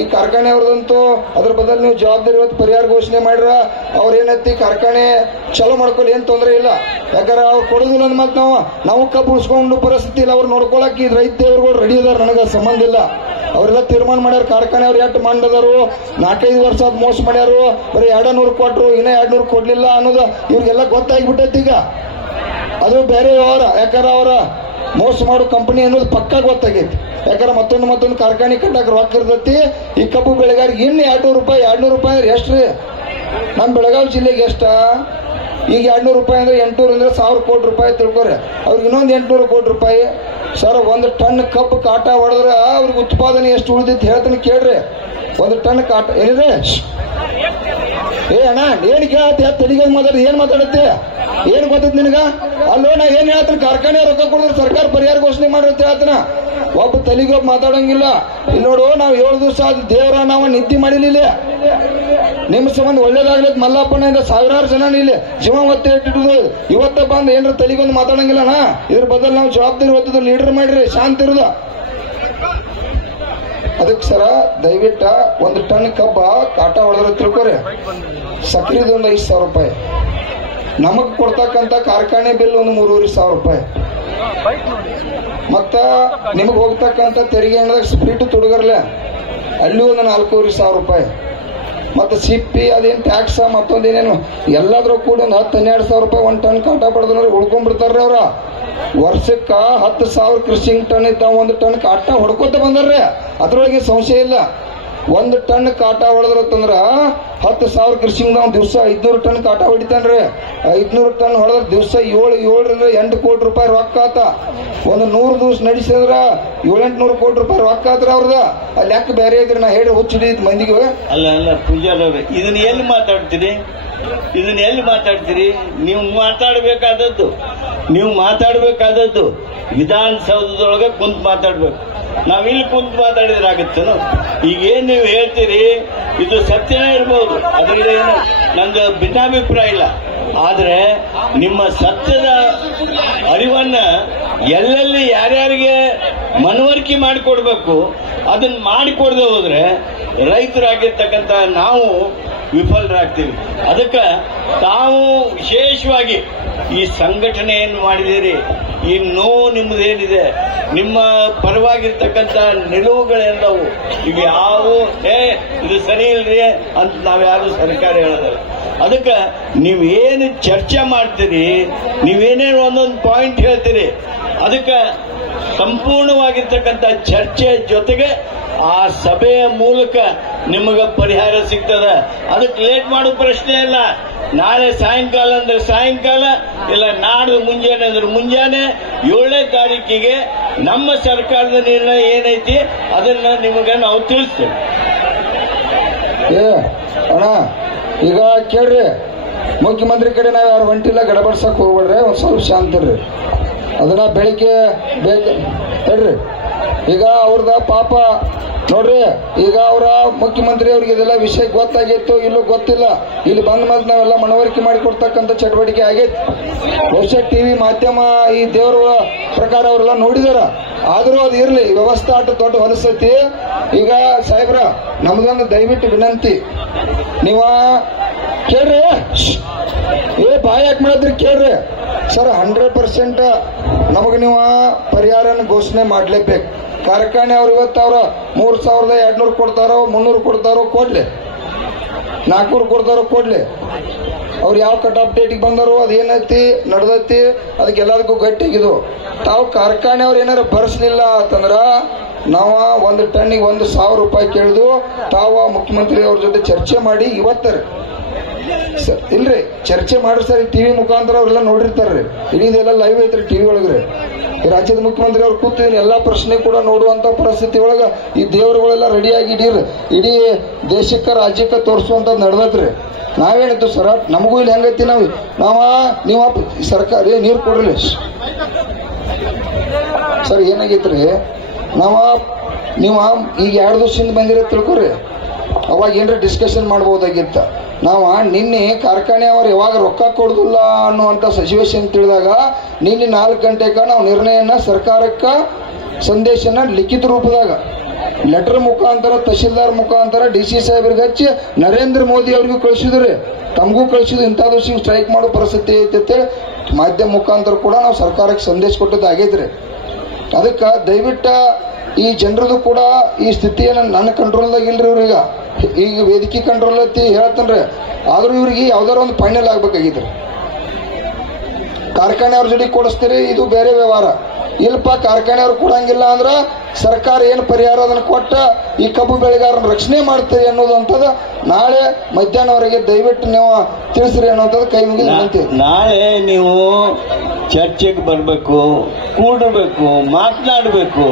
ಈ ಕಾರ್ಖಾನೆ ಅವ್ರದಂತೂ ಅದ್ರ ಬದಲು ನೀವು ಜವಾಬ್ದಾರಿ ಇವತ್ತು ಪರಿಹಾರ ಘೋಷಣೆ ಮಾಡ್ರ. ಅವ್ರೇನೈತಿ ಕಾರ್ಖಾನೆ ಚಲೋ ಮಾಡ್ಕೊಳ್ಳಿ, ಏನ್ ತೊಂದರೆ ಇಲ್ಲ. ಯಾಕಂದ್ರೆ ಅವ್ರು ಕೊಡುದಿಲ್ಲ ಅಂದ್ ಮತ್ತೆ ನಾವು ಕಬ್ಬು ಉಳಿಸ್ಕೊಂಡು ಪರಿಸ್ಥಿತಿ ಇಲ್ಲ. ಅವ್ರು ನೋಡ್ಕೊಳಕ್ ಈ ರೈತ ದೇವರುಗಳು ರೆಡಿ ಇದಾರೆ, ನನಗ ಸಂಬಂಧ ಇಲ್ಲ. ಅವರೆಲ್ಲ ತೀರ್ಮಾನ ಮಾಡ್ಯಾರ. ಕಾರ್ಖಾನೆ ಅವ್ರು ಎಷ್ಟು ಮಂಡದರು, 4-5 ವರ್ಷ ಮೋಸ ಮಾಡ್ಯಾರು, ಬರೀ 200 ಕೊಟ್ರು, ಇನ್ನ 200 ಕೊಡ್ಲಿಲ್ಲ ಅನ್ನೋದು ಇವ್ರಿಗೆಲ್ಲ ಗೊತ್ತಾಗ್ಬಿಟ್ಟೈತಿ. ಈಗ ಅದು ಬೇರೆ ವ್ಯವಹಾರ. ಯಾಕಂದ್ರೆ ಅವರ ಮೋಸ ಮಾಡೋ ಕಂಪನಿ ಅನ್ನೋದು ಪಕ್ಕ ಗೊತ್ತಾಗೈತಿ. ಯಾಕಂದ್ರೆ ಮತ್ತೊಂದು ಕಾರ್ಖಾನೆ ಕಟ್ಟಕ್ ರೊಕ್ಕ ಇರ್ತೈತಿ. ಈ ಕಬ್ಬು ಬೆಳೆಗಾರಿಗೆ ಇನ್ನು 200 ರೂಪಾಯಿ ಅಂದ್ರೆ ಎಷ್ಟ್ರಿ? ನಮ್ಮ ಬೆಳಗಾವಿ ಜಿಲ್ಲೆಗೆ ಎಷ್ಟ? ಈಗ 200 ರೂಪಾಯಿ ಅಂದ್ರೆ 800 ಅಂದ್ರೆ 1000 ಕೋಟಿ ರೂಪಾಯಿ ತಿಳ್ಕೊರಿ. ಅವ್ರಿಗೆ ಇನ್ನೊಂದು 800 ಕೋಟಿ ರೂಪಾಯಿ. ಸರ್ 1 ಟನ್ ಕಬ್ಬು ಕಾಟ ಹೊಡೆದ್ರೆ ಅವ್ರಿಗೆ ಉತ್ಪಾದನೆ ಎಷ್ಟು ಉಳಿದೈತಿ ಹೇಳ್ತಾನೆ ಕೇಳ್ರಿ. 1 ಟನ್ ಕಾಟ ಏನಿದೆ? ಅಣ್ಣ ಏನ್ ಕೇಳತ್ತೆ? ತೆಲಿಗೆ ಮಾತಾಡ ಏನ್ ಮಾತಾಡತ್ತೆ? ಏನ್ ಗೊತ್ತೈತಿ ನಿನಗ? ಅಲ್ಲೋ ನಾ ಏನ್ ಹೇಳ್ತೀನಿ, ಕಾರ್ಖಾನೆ ರೊಕ್ಕ ಕೊಡಿದ್ರೆ ಸರ್ಕಾರ ಪರಿಹಾರ ಘೋಷಣೆ ಮಾಡಿರುತ್ತೆ ಹೇಳ್ತಾನ. ಒಬ್ಬ ತಲೆಗೆ ಮಾತಾಡಂಗಿಲ್ಲ. ಇಲ್ಲಿ ನೋಡು, ನಾವು 7 ದಿವಸ ಆದ ದೇವರ ನಾವು ನಿದ್ದೆ ಮಾಡಿಲ್ಲ. ನಿಮ್ಮ ಸಂಬಂಧ ಒಳ್ಳೇದಾಗ್ಲಿಕ್ಕೆ ಮಲ್ಲಪ್ಪನಿಂದ 1000 ಜನ ಇಲ್ಲಿ ಜೀವ ಒತ್ತೆ ಇಟ್ಟಿಡುದು. ಇವತ್ತ ಬಂದು ಏನ್ರ ತಲೆಗೊಂದು ಮಾತಾಡಂಗಿಲ್ಲಣ್ಣ. ಇದ್ರ ಬದಲು ನಾವು ಜವಾಬ್ದಾರಿ ಹೊತ್ತದ ಲೀಡರ್ ಮಾಡ್ರಿ, ಶಾಂತಿ ಇರುದ. ಅದಕ್ಕೆ ಸರ ದಯವಿಟ್ಟ 1 ಟನ್ ಕಬ್ಬ ಕಾಟ ಹೊಡೆದ್ರೆ ತಿಳ್ಕೊರಿ, ಸಕ್ರಿದು ಒಂದು 5,000 ರೂಪಾಯಿ, ನಮಗ್ ಕೊಡ್ತಕ್ಕಂತ ಕಾರ್ಖಾನೆ ಬಿಲ್ ಒಂದು 3,500 ರೂಪಾಯಿ, ಮತ್ತ ನಿಮಗ್ ಹೋಗ್ತಕ್ಕಂತ ತೆರಿಗೆ ಸ್ಪ್ರಿಟ್ ತುಡುಗರ್ಲೆ ಅಲ್ಲಿ ಒಂದು 4,500 ರೂಪಾಯಿ, ಮತ್ತೆ ಸಿಪ್ಪಿ ಅದೇನ್ ಟ್ಯಾಕ್ಸ್ ಮತ್ತೊಂದೇನೇನು ಎಲ್ಲಾದ್ರೂ ಕೂಡ ಒಂದು 10-12,000 ರೂಪಾಯಿ 1 ಟನ್ ಕಾಟ ಪಡೆದ್ರೆ ಉಳ್ಕೊಂಡ್ಬಿಡ್ತಾರ್ರಿ ಅವ್ರ. ವರ್ಷಕ್ಕ 10,000 ಕೃಷಿ ಟನ್ ಇದ್ದ 1 ಟನ್ ಕಾಟ ಹೊಡ್ಕೋತ ಬಂದಾರ್ರಿ. ಅದ್ರೊಳಗೆ ಸಂಶಯ ಇಲ್ಲ. 1 ಟನ್ ಕಾಟ ಹೊಡೆದ್ರಂದ್ರ 10,000 ಕೃಷಿ ನಾವು ದಿವಸ 500 ಟನ್ ಕಾಟ ಹೊಡಿತಾನ್ರಿ. 500 ಟನ್ ಹೊಡೆದ್ರ ದಿವಸ 8 ಕೋಟಿ ರೂಪಾಯಿ ರೊಕ್ಕ ಆತ. ಒಂದು 100 ದಿವಸ ನಡೆಸಿದ್ರ 700-800 ಕೋಟಿ ರೂಪಾಯಿ ರೊಕ್ಕ ಆತ್ರ ಅವ್ರದ. ಅಲ್ಲಿ ಲೆಕ್ಕ ಬೇರೆ ಇದ್ರಿ ನಾ ಹೇಳಿ ಹುಚ್ಚಿಡಿದ್ ಮಂದಿಗೆ. ಅಲ್ಲ ಪೂಜಾರ್ ಅವ್ರೆ, ಇದನ್ನ ಎಲ್ಲಿ ಮಾತಾಡ್ತೀರಿ? ನೀವು ಮಾತಾಡಬೇಕಾದದ್ದು ವಿಧಾನಸೌಧದೊಳಗೆ ಕುಂತ್ ಮಾತಾಡ್ಬೇಕು. ನಾವಿಲ್ಲಿ ಕುಂತ್ ಮಾತಾಡಿದ್ರೆ ಆಗುತ್ತೇನು? ಈಗೇನ್ ನೀವು ಹೇಳ್ತೀರಿ ಇದು ಸತ್ಯನೇ ಇರ್ಬೋದು, ಅದರಲ್ಲಿ ಏನು ನಂದು ಭಿನ್ನಾಭಿಪ್ರಾಯ ಇಲ್ಲ. ಆದ್ರೆ ನಿಮ್ಮ ಸತ್ಯದ ಅರಿವನ್ನ ಎಲ್ಲೆಲ್ಲಿ ಯಾರ್ಯಾರಿಗೆ ಮನವರಿಕೆ ಮಾಡಿಕೊಡ್ಬೇಕು ಅದನ್ನ ಮಾಡಿಕೊಡದೆ ಹೋದ್ರೆ ರೈತರಾಗಿರ್ತಕ್ಕಂಥ ನಾವು ವಿಫಲರಾಗ್ತೀವಿ. ಅದಕ್ಕೆ ತಾವು ವಿಶೇಷವಾಗಿ ಈ ಸಂಘಟನೆಯನ್ನು ಮಾಡಿದಿರಿ, ಈ ನೋವು ನಿಮ್ಮದೇನಿದೆ, ನಿಮ್ಮ ಪರವಾಗಿರ್ತಕ್ಕಂಥ ನಿಲುವುಗಳೆಲ್ಲವು ಇವು ಯಾವುವು ಇದು ಸರಿ ಇಲ್ರಿ ಅಂತ ನಾವ್ಯಾರು ಸರ್ಕಾರ ಹೇಳೋದಲ್ಲ. ಅದಕ್ಕೆ ನೀವೇನು ಚರ್ಚೆ ಮಾಡ್ತೀರಿ, ನೀವೇನೇನು ಒಂದೊಂದು ಪಾಯಿಂಟ್ ಹೇಳ್ತೀರಿ, ಅದಕ್ಕೆ ಸಂಪೂರ್ಣವಾಗಿರ್ತಕ್ಕಂಥ ಚರ್ಚೆ ಜೊತೆಗೆ ಆ ಸಭೆಯ ಮೂಲಕ ನಿಮಗೆ ಪರಿಹಾರ ಸಿಗ್ತದ. ಅದಕ್ಕೆ ಲೇಟ್ ಮಾಡೋ ಪ್ರಶ್ನೆ ಇಲ್ಲ. ನಾಳೆ ಸಾಯಂಕಾಲ ಅಂದ್ರೆ ಸಾಯಂಕಾಲ, ಇಲ್ಲ ನಾಡ್ದು ಮುಂಜಾನೆ ಅಂದ್ರೆ ಮುಂಜಾನೆ 7ನೇ ತಾರೀಕಿಗೆ ನಮ್ಮ ಸರ್ಕಾರದ ನಿರ್ಣಯ ಏನೈತಿ ಅದನ್ನ ನಿಮಗೆ ನಾವು ತಿಳಿಸ್ತೇವೆ. ಅಣ್ಣ ಈಗ ಕೇಳ್ರಿ, ಮುಖ್ಯಮಂತ್ರಿ ಕಡೆ ನಾವ್ ಯಾರು ಹೊಂಟಿಲ್ಲ, ಗಡಬಡ್ಸಕ್ ಹೋಗ್ಬೇಡ್ರಿ, ಒಂದ್ ಸ್ವಲ್ಪ ಶಾಂತರ್ರಿ. ಅದನ್ನ ಬೆಳಿಗ್ಗೆ ಬೇಕು ಹೇಳ್ರಿ. ಈಗ ಅವ್ರದ ಪಾಪ ನೋಡ್ರಿ, ಈಗ ಅವರ ಮುಖ್ಯಮಂತ್ರಿ ಅವ್ರಿಗೆ ಇದೆಲ್ಲ ವಿಷಯ ಗೊತ್ತಾಗಿತ್ತು ಇಲ್ಲೂ ಗೊತ್ತಿಲ್ಲ. ಇಲ್ಲಿ ಬಂದ ಮೇಲೆ ನಾವೆಲ್ಲ ಮನವರಿಕೆ ಮಾಡಿಕೊಡ್ತಕ್ಕಂಥ ಚಟುವಟಿಕೆ ಆಗೈತಿ. ಬಹುಶಃ ಟಿವಿ ಮಾಧ್ಯಮ ಈ ದೇವರ ಪ್ರಕಾರ ಅವರೆಲ್ಲ ನೋಡಿದಾರ. ಆದ್ರೂ ಅದು ಇರ್ಲಿ, ವ್ಯವಸ್ಥೆ ಆಟ ದೊಡ್ಡ ಹೊಲಸೈತಿ. ಈಗ ಸಾಹೇಬ್ರ ನಮ್ದೊಂದು ದಯವಿಟ್ಟು ವಿನಂತಿ, ನೀವ ಕೇಳ್ರಿ, ಬಾಯ್ ಯಾಕೆ ಮಾಡಿದ್ರಿ ಕೇಳ್ರಿ ಸರ್. 100% ನಮಗೆ ನೀವು ಪರಿಹಾರನ ಘೋಷಣೆ ಮಾಡ್ಲೇಬೇಕು. ಕಾರ್ಖಾನೆ ಅವ್ರು ಇವತ್ತು ಅವ್ರ 3,200 ಕೊಡ್ತಾರೋ, 300 ಕೊಡ್ತಾರೋ ಕೊಡ್ಲಿ, 400 ಕೊಡ್ತಾರೋ ಕೊಡ್ಲಿ. ಅವ್ರು ಯಾವ ಕಟ್ ಆಫ್ ಡೇಟಿಗೆ ಬಂದಾರೋ ಅದೇನೈತಿ ನಡೆದೈತಿ, ಅದಕ್ಕೆಲ್ಲದಕ್ಕೂ ಗಟ್ಟಿಗಿದು. ತಾವು ಕಾರ್ಖಾನೆ ಅವ್ರು ಏನಾರು ಬರೆಸಲಿಲ್ಲ ಅಂತಂದ್ರ ನಾವ 1 ಟನ್ನಿಗೆ 1,000 ರೂಪಾಯಿ ಕೇಳಿದು ತಾವ ಮುಖ್ಯಮಂತ್ರಿ ಅವ್ರ ಜೊತೆ ಚರ್ಚೆ ಮಾಡಿ ಇವತ್ತರ ಇಲ್ರಿ ಚರ್ಚೆ ಮಾಡ್ರಿ ಸರ್. ಟಿವಿ ಮುಖಾಂತರ ಅವ್ರೆಲ್ಲ ನೋಡಿರ್ತಾರ್ರಿ, ಇಡೀದೆಲ್ಲ ಲೈವ್ ಐತ್ರಿ ಟಿವಿ ಒಳಗ್ರಿ. ರಾಜ್ಯದ ಮುಖ್ಯಮಂತ್ರಿ ಅವ್ರು ಕೂತಿದ್ದೀನಿ ಎಲ್ಲಾ ಪ್ರಶ್ನೆ ಕೂಡ ನೋಡುವಂತ ಪರಿಸ್ಥಿತಿ ಒಳಗ ಈ ದೇವರುಗಳೆಲ್ಲ ರೆಡಿಯಾಗಿ ಇಡೀ ದೇಶಕ್ಕ ರಾಜ್ಯಕ್ಕ ತೋರಿಸುವಂತದ್ ನಡೆದತ್ರಿ. ನಾವೇನಿತ್ತು ಸರ್, ನಮಗೂ ಇಲ್ಲಿ ಹೆಂಗೈತಿ, ನೀವ ಸರ್ಕಾರ ನೀರು ಕೊಡ್ರಿ ಸರ್. ಏನಾಗೈತ್ರಿ, ನೀವು ಈಗ 2 ದಿವಸದಿಂದ ಬಂದಿರ ತಿಳ್ಕೊರಿ, ಅವಾಗ ಏನ್ರ ಡಿಸ್ಕಷನ್ ಮಾಡಬಹುದಾಗಿತ್ತ. ನಿನ್ನೆ ಕಾರ್ಖಾನೆ ಅವ್ರು ಯಾವಾಗ ರೊಕ್ಕ ಕೊಡುದಿಲ್ಲ ಅನ್ನುವಂತ ಸಿಚುವೇಶನ್ ತಿಳಿದಾಗ ನಿನ್ನೆ 4 ಗಂಟೆಗ ನಾವು ನಿರ್ಣಯನ ಸರ್ಕಾರಕ್ಕ ಸಂದೇಶನ ಲಿಖಿತ ರೂಪದಾಗ ಲೆಟರ್ ಮುಖಾಂತರ, ತಹಶೀಲ್ದಾರ್ ಮುಖಾಂತರ DC ಸಾಹೇಬ್ರಿಗೆ ಹಚ್ಚಿ ನರೇಂದ್ರ ಮೋದಿ ಅವ್ರಿಗೂ ಕಳಿಸಿದ್ರಿ, ತಮಗೂ ಕಳಿಸಿದ್ರು. ಇಂಥ ದಿವಸ ಸ್ಟ್ರೈಕ್ ಮಾಡೋ ಪರಿಸ್ಥಿತಿ ಐತೆ ಅಂತೇಳಿ ಮಾಧ್ಯಮ ಮುಖಾಂತರ ಕೂಡ ನಾವು ಸರ್ಕಾರಕ್ಕೆ ಸಂದೇಶ ಕೊಟ್ಟದ್ದು ಆಗೈತ್ರಿ. ಅದಕ್ಕೆ ದಯವಿಟ್ಟು ಈ ಜನರದು ಕೂಡ ಈ ಸ್ಥಿತಿಯನ್ನು ನನ್ನ ಕಂಟ್ರೋಲ್ದಾಗ ಇಲ್ರಿ. ಇವ್ರೀಗ ಈಗ ವೇದಿಕೆ ಕಂಟ್ರೋಲ್ ಐತಿ ಹೇಳ್ತನ್ರಿ, ಆದ್ರೂ ಇವ್ರಿಗೆ ಯಾವ್ದಾರ ಒಂದು ಫೈನಲ್ ಆಗ್ಬೇಕಾಗಿದ್ರಿ. ಕಾರ್ಖಾನೆ ಅವ್ರ ಜೊತೆ ಕೊಡಿಸ್ತೀರಿ, ಇದು ಬೇರೆ ವ್ಯವಹಾರ. ಇಲ್ಪ ಕಾರ್ಖಾನೆ ಅವ್ರು ಕೊಡಂಗಿಲ್ಲ ಅಂದ್ರ ಸರ್ಕಾರ ಏನು ಪರಿಹಾರ ಅದನ್ನು ಕೊಟ್ಟ ಈ ಕಬ್ಬು ಬೆಳೆಗಾರನ ರಕ್ಷಣೆ ಮಾಡ್ತೀರಿ ಅನ್ನೋದಂತದ ನಾಳೆ ಮಧ್ಯಾಹ್ನವರೆಗೆ ದಯವಿಟ್ಟು ನೀವು ತಿಳಿಸ್ರಿ ಅನ್ನೋಂಥದ್ದು ಕೈ ಮುಗಿದು ವಿನಂತಿ. ನಾಳೆ ನೀವು ಚರ್ಚೆಗೆ ಬರಬೇಕು, ಕೂಡಬೇಕು, ಮಾತನಾಡಬೇಕು.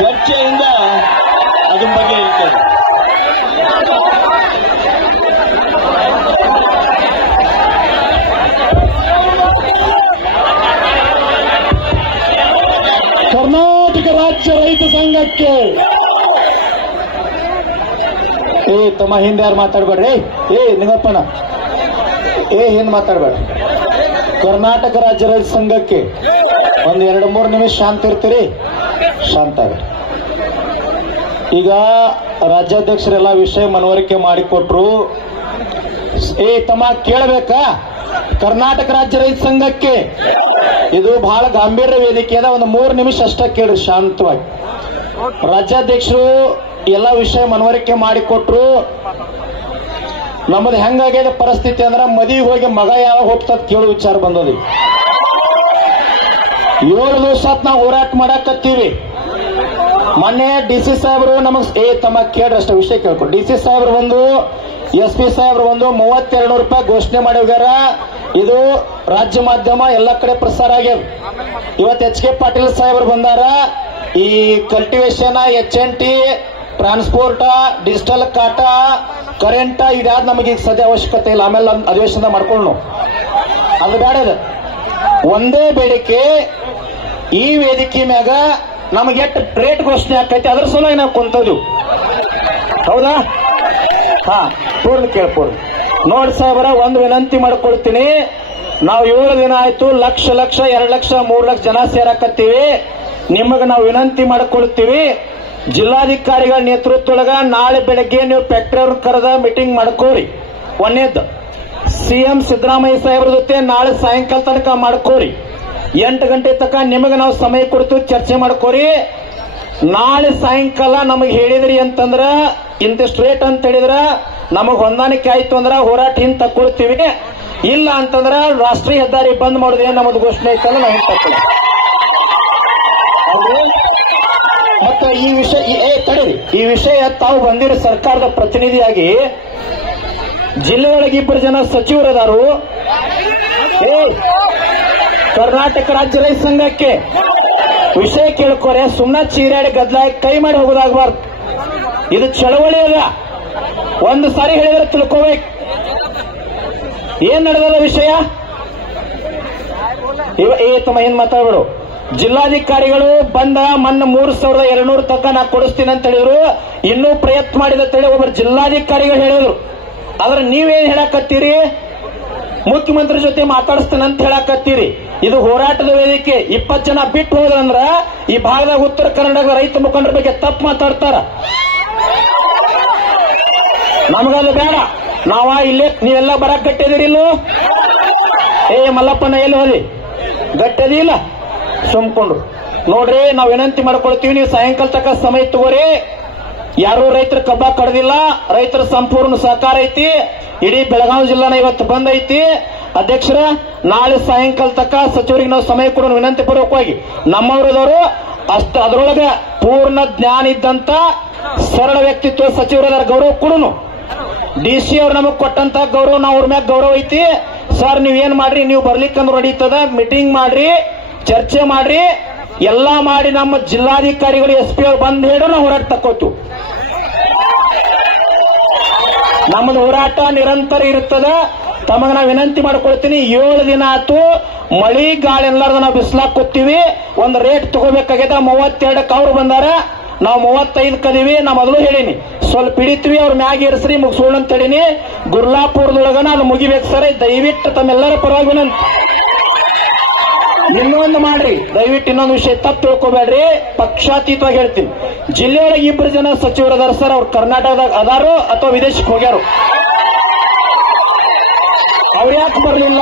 ಚರ್ಚೆಯಿಂದ ಅದ್ರ ಬಗ್ಗೆ ಇರ್ತದೆ. ಕರ್ನಾಟಕ ರಾಜ್ಯ ರೈತ ಸಂಘಕ್ಕೆ ತಮ್ಮ ಹಿಂದೆ ಯಾರು ಮಾತಾಡ್ಬೇಡ್ರಿ. ನಿಂಗಪ್ಪನ ಹಿಂದ್ ಮಾತಾಡ್ಬೇಡ್ರಿ. ಕರ್ನಾಟಕ ರಾಜ್ಯ ರೈತ ಸಂಘಕ್ಕೆ ಒಂದ್ 2-3 ನಿಮಿಷ ಶಾಂತ ಇರ್ತೀರಿ, ಶಾಂತ. ಈಗ ರಾಜ್ಯಾಧ್ಯಕ್ಷರೆಲ್ಲ ವಿಷಯ ಮನವರಿಕೆ ಮಾಡಿಕೊಟ್ರು. ತಮ್ಮ ಕೇಳಬೇಕಾ? ಕರ್ನಾಟಕ ರಾಜ್ಯ ರೈತ ಸಂಘಕ್ಕೆ ಇದು ಬಹಳ ಗಂಭೀರ ವೇದಿಕೆ ಅದ, ಒಂದು 3 ನಿಮಿಷ ಅಷ್ಟ ಕೇಳ್ರಿ ಶಾಂತವಾಗಿ. ರಾಜ್ಯಾಧ್ಯಕ್ಷರು ಎಲ್ಲ ವಿಷಯ ಮನವರಿಕೆ ಮಾಡಿಕೊಟ್ರು. ನಮ್ಮದು ಹೆಂಗಾಗ್ಯದ ಪರಿಸ್ಥಿತಿ ಅಂದ್ರ ಮದುವೆಗೆ ಹೋಗಿ ಮಗ ಯಾವಾಗ ಹೋಗ್ತದ ಕೇಳೋ ವಿಚಾರ ಬಂದದಿ. 7 ದಿವಸ ನಾವು ಹೋರಾಟ ಮಾಡಾಕತ್ತೀವಿ. ಮೊನ್ನೆ ಡಿಸಿ ಸಾಹೇಬರು ನಮಗ್ ತಮ್ಮ ಕೇಳ್ರಷ್ಟ ವಿಷಯ ಕೇಳ್ಕೊ. ಡಿಸಿ ಸಾಹೇಬರು ಬಂದು SP ಸಾಹೇಬರು ಬಂದು 3200 ರೂಪಾಯಿ ಘೋಷಣೆ ಮಾಡಿ ಹೋಗ್ಯಾರ. ಇದು ರಾಜ್ಯ ಮಾಧ್ಯಮ ಎಲ್ಲ ಕಡೆ ಪ್ರಸಾರ ಆಗ್ಯದ. ಇವತ್ತು HK ಪಾಟೀಲ್ ಸಾಹೇಬರು ಬಂದಾರ. ಈ ಕಲ್ಟಿವೇಶನ್, HNT, ಟ್ರಾನ್ಸ್ಪೋರ್ಟ್, ಡಿಜಿಟಲ್ ಕಾಟ, ಕರೆಂಟ್ ಇದಾದ ನಮಗೆ ಸದ್ಯ ಅವಶ್ಯಕತೆ ಇಲ್ಲ, ಆಮೇಲೆ ಅಧಿವೇಶನ ಮಾಡ್ಕೊಂಡು ಅದು ಬೇಡ. ಒಂದೇ ಬೇಡಿಕೆ, ಈ ವೇದಿಕೆ ಮ್ಯಾಗ ನಮಗೆ ಎಷ್ಟು ರೇಟ್ ಘೋಷಣೆ ಆಕೈತಿ ಅದ್ರ ಸಲುವಾಗಿ ನಾವು ಕುಂತದ್ದು. ಹೌದಾ? ಹಾ, ಪೂರ್ಣ ಕೇಳ್ಪೂರ್ಣ ನೋಡಿ ಸಾಹೇಬರ, ಒಂದು ವಿನಂತಿ ಮಾಡ್ಕೊಳ್ತೀನಿ. ನಾವು 7 ದಿನ ಆಯ್ತು, ಲಕ್ಷ 2 ಲಕ್ಷ 3 ಲಕ್ಷ ಜನ ಸೇರಾಕತ್ತೀವಿ. ನಿಮಗೆ ನಾವು ವಿನಂತಿ ಮಾಡ್ಕೊಳ್ತೀವಿ, ಜಿಲ್ಲಾಧಿಕಾರಿಗಳ ನೇತೃತ್ವದೊಳಗ ನಾಳೆ ಬೆಳಗ್ಗೆ ನೀವು ಫ್ಯಾಕ್ಟರಿ ಅವ್ರ ಕರೆದ ಮೀಟಿಂಗ್ ಮಾಡ್ಕೋರಿ. ಒಂದೇದ್ದು, CM ಸಿದ್ದರಾಮಯ್ಯ ಸಾಹೇಬ್ರ ಜೊತೆ ನಾಳೆ ಸಾಯಂಕಾಲ ತನಕ ಮಾಡ್ಕೋರಿ. 8 ಗಂಟೆ ತನಕ ನಿಮಗೆ ನಾವು ಸಮಯ ಕೊಡ್ತೀವಿ, ಚರ್ಚೆ ಮಾಡ್ಕೋರಿ. ನಾಳೆ ಸಾಯಂಕಾಲ ನಮಗೆ ಹೇಳಿದ್ರಿ ಅಂತಂದ್ರ, ಇಂತಿಷ್ಟು ರೇಟ್ ಅಂತ ಹೇಳಿದ್ರ ನಮಗ್ ಹೊಂದಾಣಿಕೆ ಆಯ್ತು ಅಂದ್ರ ಹೋರಾಟ ಹಿಂದ್ ತಕ್ಕೊಳ್ತೀವಿ. ಇಲ್ಲ ಅಂತಂದ್ರ ರಾಷ್ಟ್ರೀಯ ಹೆದ್ದಾರಿ ಬಂದ್ ಮಾಡೋದೇ ನಮ್ಮದು ಘೋಷಣೆ ಐತಲ್ಲ, ನಾವು ಹಿಂದ್ ತಕ್ಕೊಳ್ಳಿ. ಮತ್ತೆ ಈ ವಿಷಯ ತಡೀರಿ, ಈ ವಿಷಯ ತಾವು ಬಂದಿರೋ ಸರ್ಕಾರದ ಪ್ರತಿನಿಧಿಯಾಗಿ ಜಿಲ್ಲೆಯೊಳಗೆ 2 ಜನ ಸಚಿವರದಾರು. ಕರ್ನಾಟಕ ರಾಜ್ಯ ರೈತ ಸಂಘಕ್ಕೆ ವಿಷಯ ಕೇಳ್ಕೋರೆ, ಸುಮ್ಮನೆ ಚೀರಾಡಿ ಗದ್ಲಾಗಿ ಕೈ ಮಾಡಿ ಹೋಗೋದಾಗಬಾರ್ದು. ಇದು ಚಳವಳಿ ಅದ, ಒಂದು ಸಾರಿ ಹೇಳಿದ್ರೆ ತಿಳ್ಕೋಬೇಕು ಏನ್ ನಡೆದ ವಿಷಯ. ತಮ್ಮ ಏನ್ ಮಾತಾಡ್ಬೇಡು. ಜಿಲ್ಲಾಧಿಕಾರಿಗಳು ಬಂದ ಮೊನ್ನೆ 3200 ತನಕ ನಾ ಕೊಡಿಸ್ತೀನಿ ಅಂತ ಹೇಳಿದ್ರು. ಇನ್ನೂ ಪ್ರಯತ್ನ ಮಾಡಿದ ಅಂತೇಳಿ ಒಬ್ಬರು ಜಿಲ್ಲಾಧಿಕಾರಿಗಳು ಹೇಳಿದ್ರು. ಆದ್ರೆ ನೀವೇನ್ ಹೇಳಕತ್ತೀರಿ? ಮುಖ್ಯಮಂತ್ರಿ ಜೊತೆ ಮಾತಾಡಿಸ್ತೀನಿ ಅಂತ ಹೇಳಕತ್ತೀರಿ. ಇದು ಹೋರಾಟದ ವೇದಿಕೆ. 20 ಜನ ಬಿಟ್ಟು ಹೋದ್ರಂದ್ರ ಈ ಭಾಗದಾಗ ಉತ್ತರ ಕರ್ನಾಟಕದ ರೈತ ಮುಖಂಡರ ಬಗ್ಗೆ ತಪ್ಪು ಮಾತಾಡ್ತಾರ. ನಮಗದು ಬೇಡ. ನಾವ ಇಲ್ಲೇ ನೀವೆಲ್ಲ ಬರಕ್ ಗಟ್ಟಿದಿರಿ ಇಲ್ಲೋ? ಮಲ್ಲಪ್ಪನ ಎಲ್ಲಿ ಹೋದಿ? ಗಟ್ಟಿದಿಲ್ಲ, ಸುಮ್ಕೊಂಡ್ರು. ನೋಡ್ರಿ, ನಾವು ವಿನಂತಿ ಮಾಡ್ಕೊಳ್ತೀವಿ, ನೀವು ಸಾಯಂಕಾಲ ತನಕ ಸಮಯ ತಗೋರಿ. ಯಾರು ರೈತರ ಕಬ್ಬ ಕಡ್ದಿಲ್ಲ, ರೈತರ ಸಂಪೂರ್ಣ ಸಹಕಾರ ಐತಿ. ಇಡೀ ಬೆಳಗಾವಿ ಜಿಲ್ಲಾನ ಇವತ್ತು ಬಂದ್ ಐತಿ. ಅಧ್ಯಕ್ಷರ, ನಾಳೆ ಸಾಯಂಕಾಲ ತನಕ ಸಚಿವರಿಗೆ ನಾವು ಸಮಯ ಕೊಡೋಣ ವಿನಂತಿ ಪೂರ್ವಕವಾಗಿ. ನಮ್ಮವರದವರು ಅಷ್ಟ ಅದರೊಳಗೆ ಪೂರ್ಣ ಜ್ಞಾನ ಇದ್ದಂತ ಸರಳ ವ್ಯಕ್ತಿತ್ವ ಸಚಿವರದಾರ, ಗೌರವ ಕೊಡೋನು. DC ಅವ್ರು ನಮಗ್ ಕೊಟ್ಟಂತ ಗೌರವ, ನಾವು ಅವ್ರ ಮ್ಯಾಗ ಗೌರವ ಐತಿ. ಸರ್ ನೀವೇನ್ ಮಾಡ್ರಿ, ನೀವು ಬರ್ಲಿಕ್ಕಂದ್ರೆ ನಡೀತದ, ಮೀಟಿಂಗ್ ಮಾಡ್ರಿ, ಚರ್ಚೆ ಮಾಡ್ರಿ, ಎಲ್ಲಾ ಮಾಡಿ ನಮ್ಮ ಜಿಲ್ಲಾಧಿಕಾರಿಗಳು SP ಅವ್ರು ಬಂದ್ ಹೇಳೋ ನಾವು ಹೋರಾಟ ತಕ್ಕೋತು. ನಮ್ಮದು ಹೋರಾಟ ನಿರಂತರ ಇರುತ್ತದ. ತಮಗ ನಾವು ವಿನಂತಿ ಮಾಡ್ಕೊಳ್ತೀನಿ, 7 ದಿನ ಆಯ್ತು, ಮಳಿ ಗಾಳಿ ಎಲ್ಲಾರ್ದು ನಾವು ಬಿಸ್ಲಾಕೋತೀವಿ. ಒಂದು ರೇಟ್ ತಗೋಬೇಕಾಗ್ಯದ. 32ಕ್ಕೆ ಅವ್ರು ಬಂದಾರ, ನಾವು 35 ಕದೀವಿ. ನಾ ಮೊದಲು ಹೇಳಿನಿ, ಸ್ವಲ್ಪ ಹಿಡಿತೀವಿ, ಅವ್ರ ಮ್ಯಾಗ ಏರಿಸ್ರಿ, ಮುಗಿಸೋಣ ಅಂತ ಹೇಳಿನಿ. ಗುರ್ಲಾಪುರದೊಳಗನ ಅದು ಮುಗಿಬೇಕು ಸರ್. ದಯವಿಟ್ಟು ತಮ್ಮೆಲ್ಲರ ಪರವಾಗಿ ವಿನಂತಿ, ಇನ್ನೊಂದು ಮಾಡ್ರಿ, ದಯವಿಟ್ಟು ಇನ್ನೊಂದು ವಿಷಯ ತಪ್ಪು ತಿಳ್ಕೊಬೇಡ್ರಿ. ಪಕ್ಷಾತೀತವಾಗಿ ಹೇಳ್ತೀನಿ, ಜಿಲ್ಲೆಯೊಳಗೆ 2 ಜನ ಸಚಿವರು ಅದಾರ ಸರ್. ಅವ್ರು ಕರ್ನಾಟಕದಾಗ ಅದಾರೋ ಅಥವಾ ವಿದೇಶಕ್ಕೆ ಹೋಗ್ಯಾರು. ಅವ್ರು ಯಾಕೆ ಬರ್ಲಿಲ್ಲ?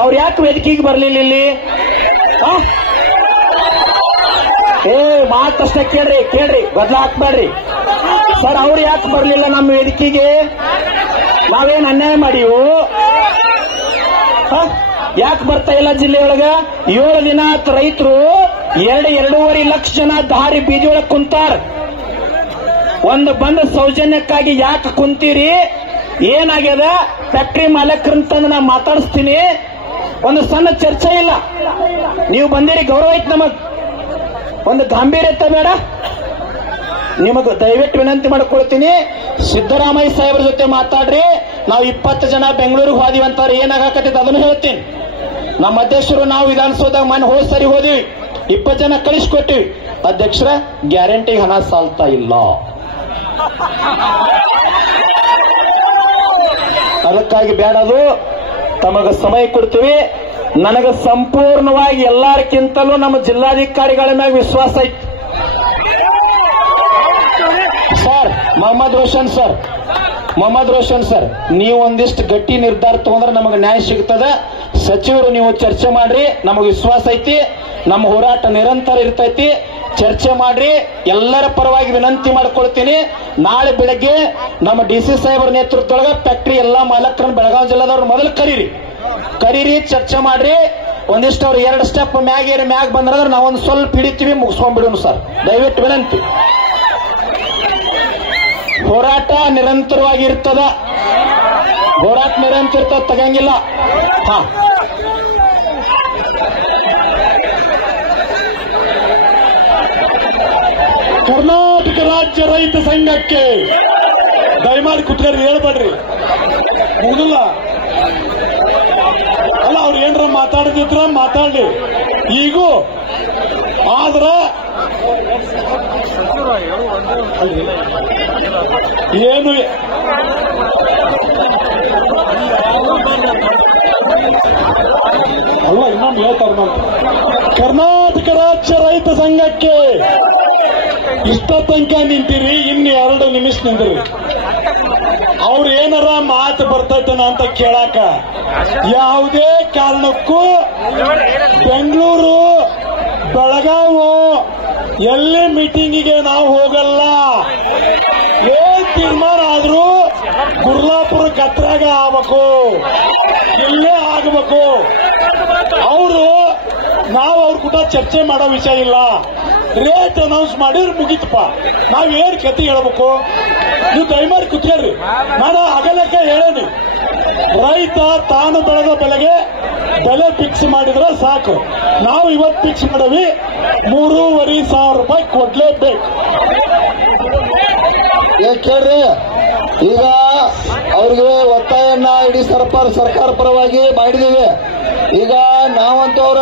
ಅವ್ರು ಯಾಕೆ ವೇದಿಕೆಗೆ ಬರ್ಲಿಲ್ಲ ಇಲ್ಲಿ? ಮಾತಷ್ಟೇ ಕೇಳ್ರಿ, ಬದಲ ಹಾಕ್ಬೇಡ್ರಿ ಸರ್. ಅವ್ರು ಯಾಕೆ ಬರ್ಲಿಲ್ಲ ನಮ್ಮ ವೇದಿಕೆಗೆ? ನಾವೇನ್ ಅನ್ಯಾಯ ಮಾಡಿವು? ಯಾಕೆ ಬರ್ತಾ ಇಲ್ಲ ಜಿಲ್ಲೆಯೊಳಗ? 7 ದಿನ ರೈತರು 2.5 ಲಕ್ಷ ಜನ ದಾರಿ ಬೀದಿ ಒಳಗೆ ಕುಂತಾರ. ಒಂದು ಬಂದ ಸೌಜನ್ಯಕ್ಕಾಗಿ ಯಾಕೆ ಕುಂತೀರಿ? ಏನಾಗ್ಯದ? ಫ್ಯಾಕ್ಟರಿ ಮಾಲಕರಂತಂದು ನಾ ಮಾತಾಡಿಸ್ತೀನಿ. ಒಂದು ಸಣ್ಣ ಚರ್ಚೆ ಇಲ್ಲ. ನೀವು ಬಂದಿರಿ, ಗೌರವ ಐತಿ ನಮಗ್, ಒಂದು ಗಾಂಭೀರ್ಯತೆ ಬೇಡ. ನಿಮಗ ದಯವಿಟ್ಟು ವಿನಂತಿ ಮಾಡ್ಕೊಳ್ತೀನಿ, ಸಿದ್ದರಾಮಯ್ಯ ಸಾಹೇಬ್ರ ಜೊತೆ ಮಾತಾಡ್ರಿ. ನಾವು 20 ಜನ ಬೆಂಗಳೂರಿಗೆ ಹೋದಿವಂತವ್ರು ಏನಾಗಕತ್ತೈತೆ ಅದನ್ನು ಹೇಳ್ತೀನಿ. ನಮ್ಮ ಅಧ್ಯಕ್ಷರು ನಾವು ವಿಧಾನಸೌಧದಾಗ ಮನೆ ಹೋದ್ ಸರಿ ಹೋದಿವಿ, 20 ಜನ ಕಳಿಸ್ಕೊಟ್ಟಿವಿ. ಅಧ್ಯಕ್ಷರ, ಗ್ಯಾರಂಟಿ ಹಣ ಸಾಲ್ತಾ ಇಲ್ಲ. ಅದಕ್ಕಾಗಿ ಬೇಡದು, ತಮಗ ಸಮಯ ಕೊಡ್ತೀವಿ. ನನಗೆ ಸಂಪೂರ್ಣವಾಗಿ ಎಲ್ಲಾರಕ್ಕಿಂತಲೂ ನಮ್ಮ ಜಿಲ್ಲಾಧಿಕಾರಿಗಳ ಮ್ಯಾಗ ವಿಶ್ವಾಸ ಐತಿ ಸರ್. ಮೊಹಮ್ಮದ್ ರೋಷನ್ ಸರ್, ನೀವು ಒಂದಿಷ್ಟು ಗಟ್ಟಿ ನಿರ್ಧಾರ ತಗೊಂಡ್ರೆ ನಮಗೆ ನ್ಯಾಯ ಸಿಗ್ತದ. ಸಚಿವರು ನೀವು ಚರ್ಚೆ ಮಾಡ್ರಿ, ನಮಗೆ ವಿಶ್ವಾಸ ಐತಿ. ನಮ್ಮ ಹೋರಾಟ ನಿರಂತರ ಇರ್ತೈತಿ. ಚರ್ಚೆ ಮಾಡ್ರಿ. ಎಲ್ಲರ ಪರವಾಗಿ ವಿನಂತಿ ಮಾಡ್ಕೊಳ್ತೀನಿ, ನಾಳೆ ಬೆಳಗ್ಗೆ ನಮ್ಮ DC ಸಾಹೇಬರ ನೇತೃತ್ವದೊಳಗೆ ಫ್ಯಾಕ್ಟರಿ ಎಲ್ಲಾ ಮಾಲಕರನ್ನು ಬೆಳಗಾವಿ ಜಿಲ್ಲಾದವ್ರು ಮೊದಲು ಕರೀರಿ, ಚರ್ಚೆ ಮಾಡ್ರಿ. ಒಂದಿಷ್ಟು ಅವ್ರು 2 ಸ್ಟೆಪ್ ಮ್ಯಾಗ್ ಬಂದ್ರೆ ನಾವೊಂದು ಸ್ವಲ್ಪ ಹಿಡಿತೀವಿ, ಮುಗಿಸ್ಕೊಂಡ್ಬಿಡೋಣ ಸರ್. ದಯವಿಟ್ಟು ವಿನಂತಿ. ಹೋರಾಟ ನಿರಂತರವಾಗಿರ್ತದ, ಹೋರಾಟ ನಿರಂತರ ತಗಂಗಿಲ್ಲ. ಹಾ, ಕರ್ನಾಟಕ ರಾಜ್ಯ ರೈತ ಸಂಘಕ್ಕೆ ದಯಮಾಡಿ ಕುತ್ಕರಿ, ಹೇಳ್ಬೇಡ್ರಿ, ಮುಗಿದಿಲ್ಲ. ಅಲ್ಲ, ಅವ್ರು ಏನ್ರ ಮಾತಾಡದಿದ್ರ ಮಾತಾಡ್ಲಿ. ಈಗೂ ಆದ್ರ ಏನು ಅಲ್ಲ, ಇನ್ನೊಂದು ಹೇಳ್ತಾರ ನಾವು ಕರ್ನಾಟಕ ರಾಜ್ಯ ರೈತ ಸಂಘಕ್ಕೆ ಇಷ್ಟ ತನಕ ನಿಂತಿರಿ, ಇನ್ನು 2 ನಿಮಿಷ ನಿಂದ್ರಿ. ಅವ್ರು ಏನಾರ ಮಾತು ಬರ್ತೈತನ ಅಂತ ಕೇಳಾಕ ಯಾವುದೇ ಕಾರಣಕ್ಕೂ ಬೆಂಗಳೂರು, ಬೆಳಗಾವು ಎಲ್ಲಿ ಮೀಟಿಂಗಿಗೆ ನಾವು ಹೋಗಲ್ಲ. ಏನ್ ತೀರ್ಮಾನ ಆದ್ರೂ ಗುರ್ಲಾಪುರ ಗತ್ರಾಗ ಆಗ್ಬೇಕು, ಇಲ್ಲೇ ಆಗಬೇಕು. ನಾವು ಅವ್ರ ಕೂಡ ಚರ್ಚೆ ಮಾಡೋ ವಿಷಯ ಇಲ್ಲ. ರೇಟ್ ಅನೌನ್ಸ್ ಮಾಡಿದ್ರೆ ಮುಗಿತಪ್ಪ. ನಾವೇನ್ ಕತೆ ಹೇಳ್ಬೇಕು? ನೀವು ದಯಮಾಡಿ ಕುತ್ಕೊಳ್ರಿ. ನಾನು ಅಗಲಕ್ಕೆ ಹೇಳೇನಿ, ರೈತ ತಾನು ಬೆಳೆದ ಬೆಲೆಗೆ ಬೆಲೆ ಫಿಕ್ಸ್ ಮಾಡಿದ್ರೆ ಸಾಕು. ನಾವು ಇವತ್ತು ಫಿಕ್ಸ್ ಮಾಡವಿ 3,500 ರೂಪಾಯಿ ಕೊಡ್ಲೇಬೇಕು. ಕೇಳ್ರಿ, ಈಗ ಅವ್ರಿಗೆ ಒತ್ತಾಯನ್ನ ಇಡೀ ಸರ್ಕಾರ ಪರವಾಗಿ ಮಾಡಿದೀವಿ. ಈಗ ನಾವಂತೂ ಅವರ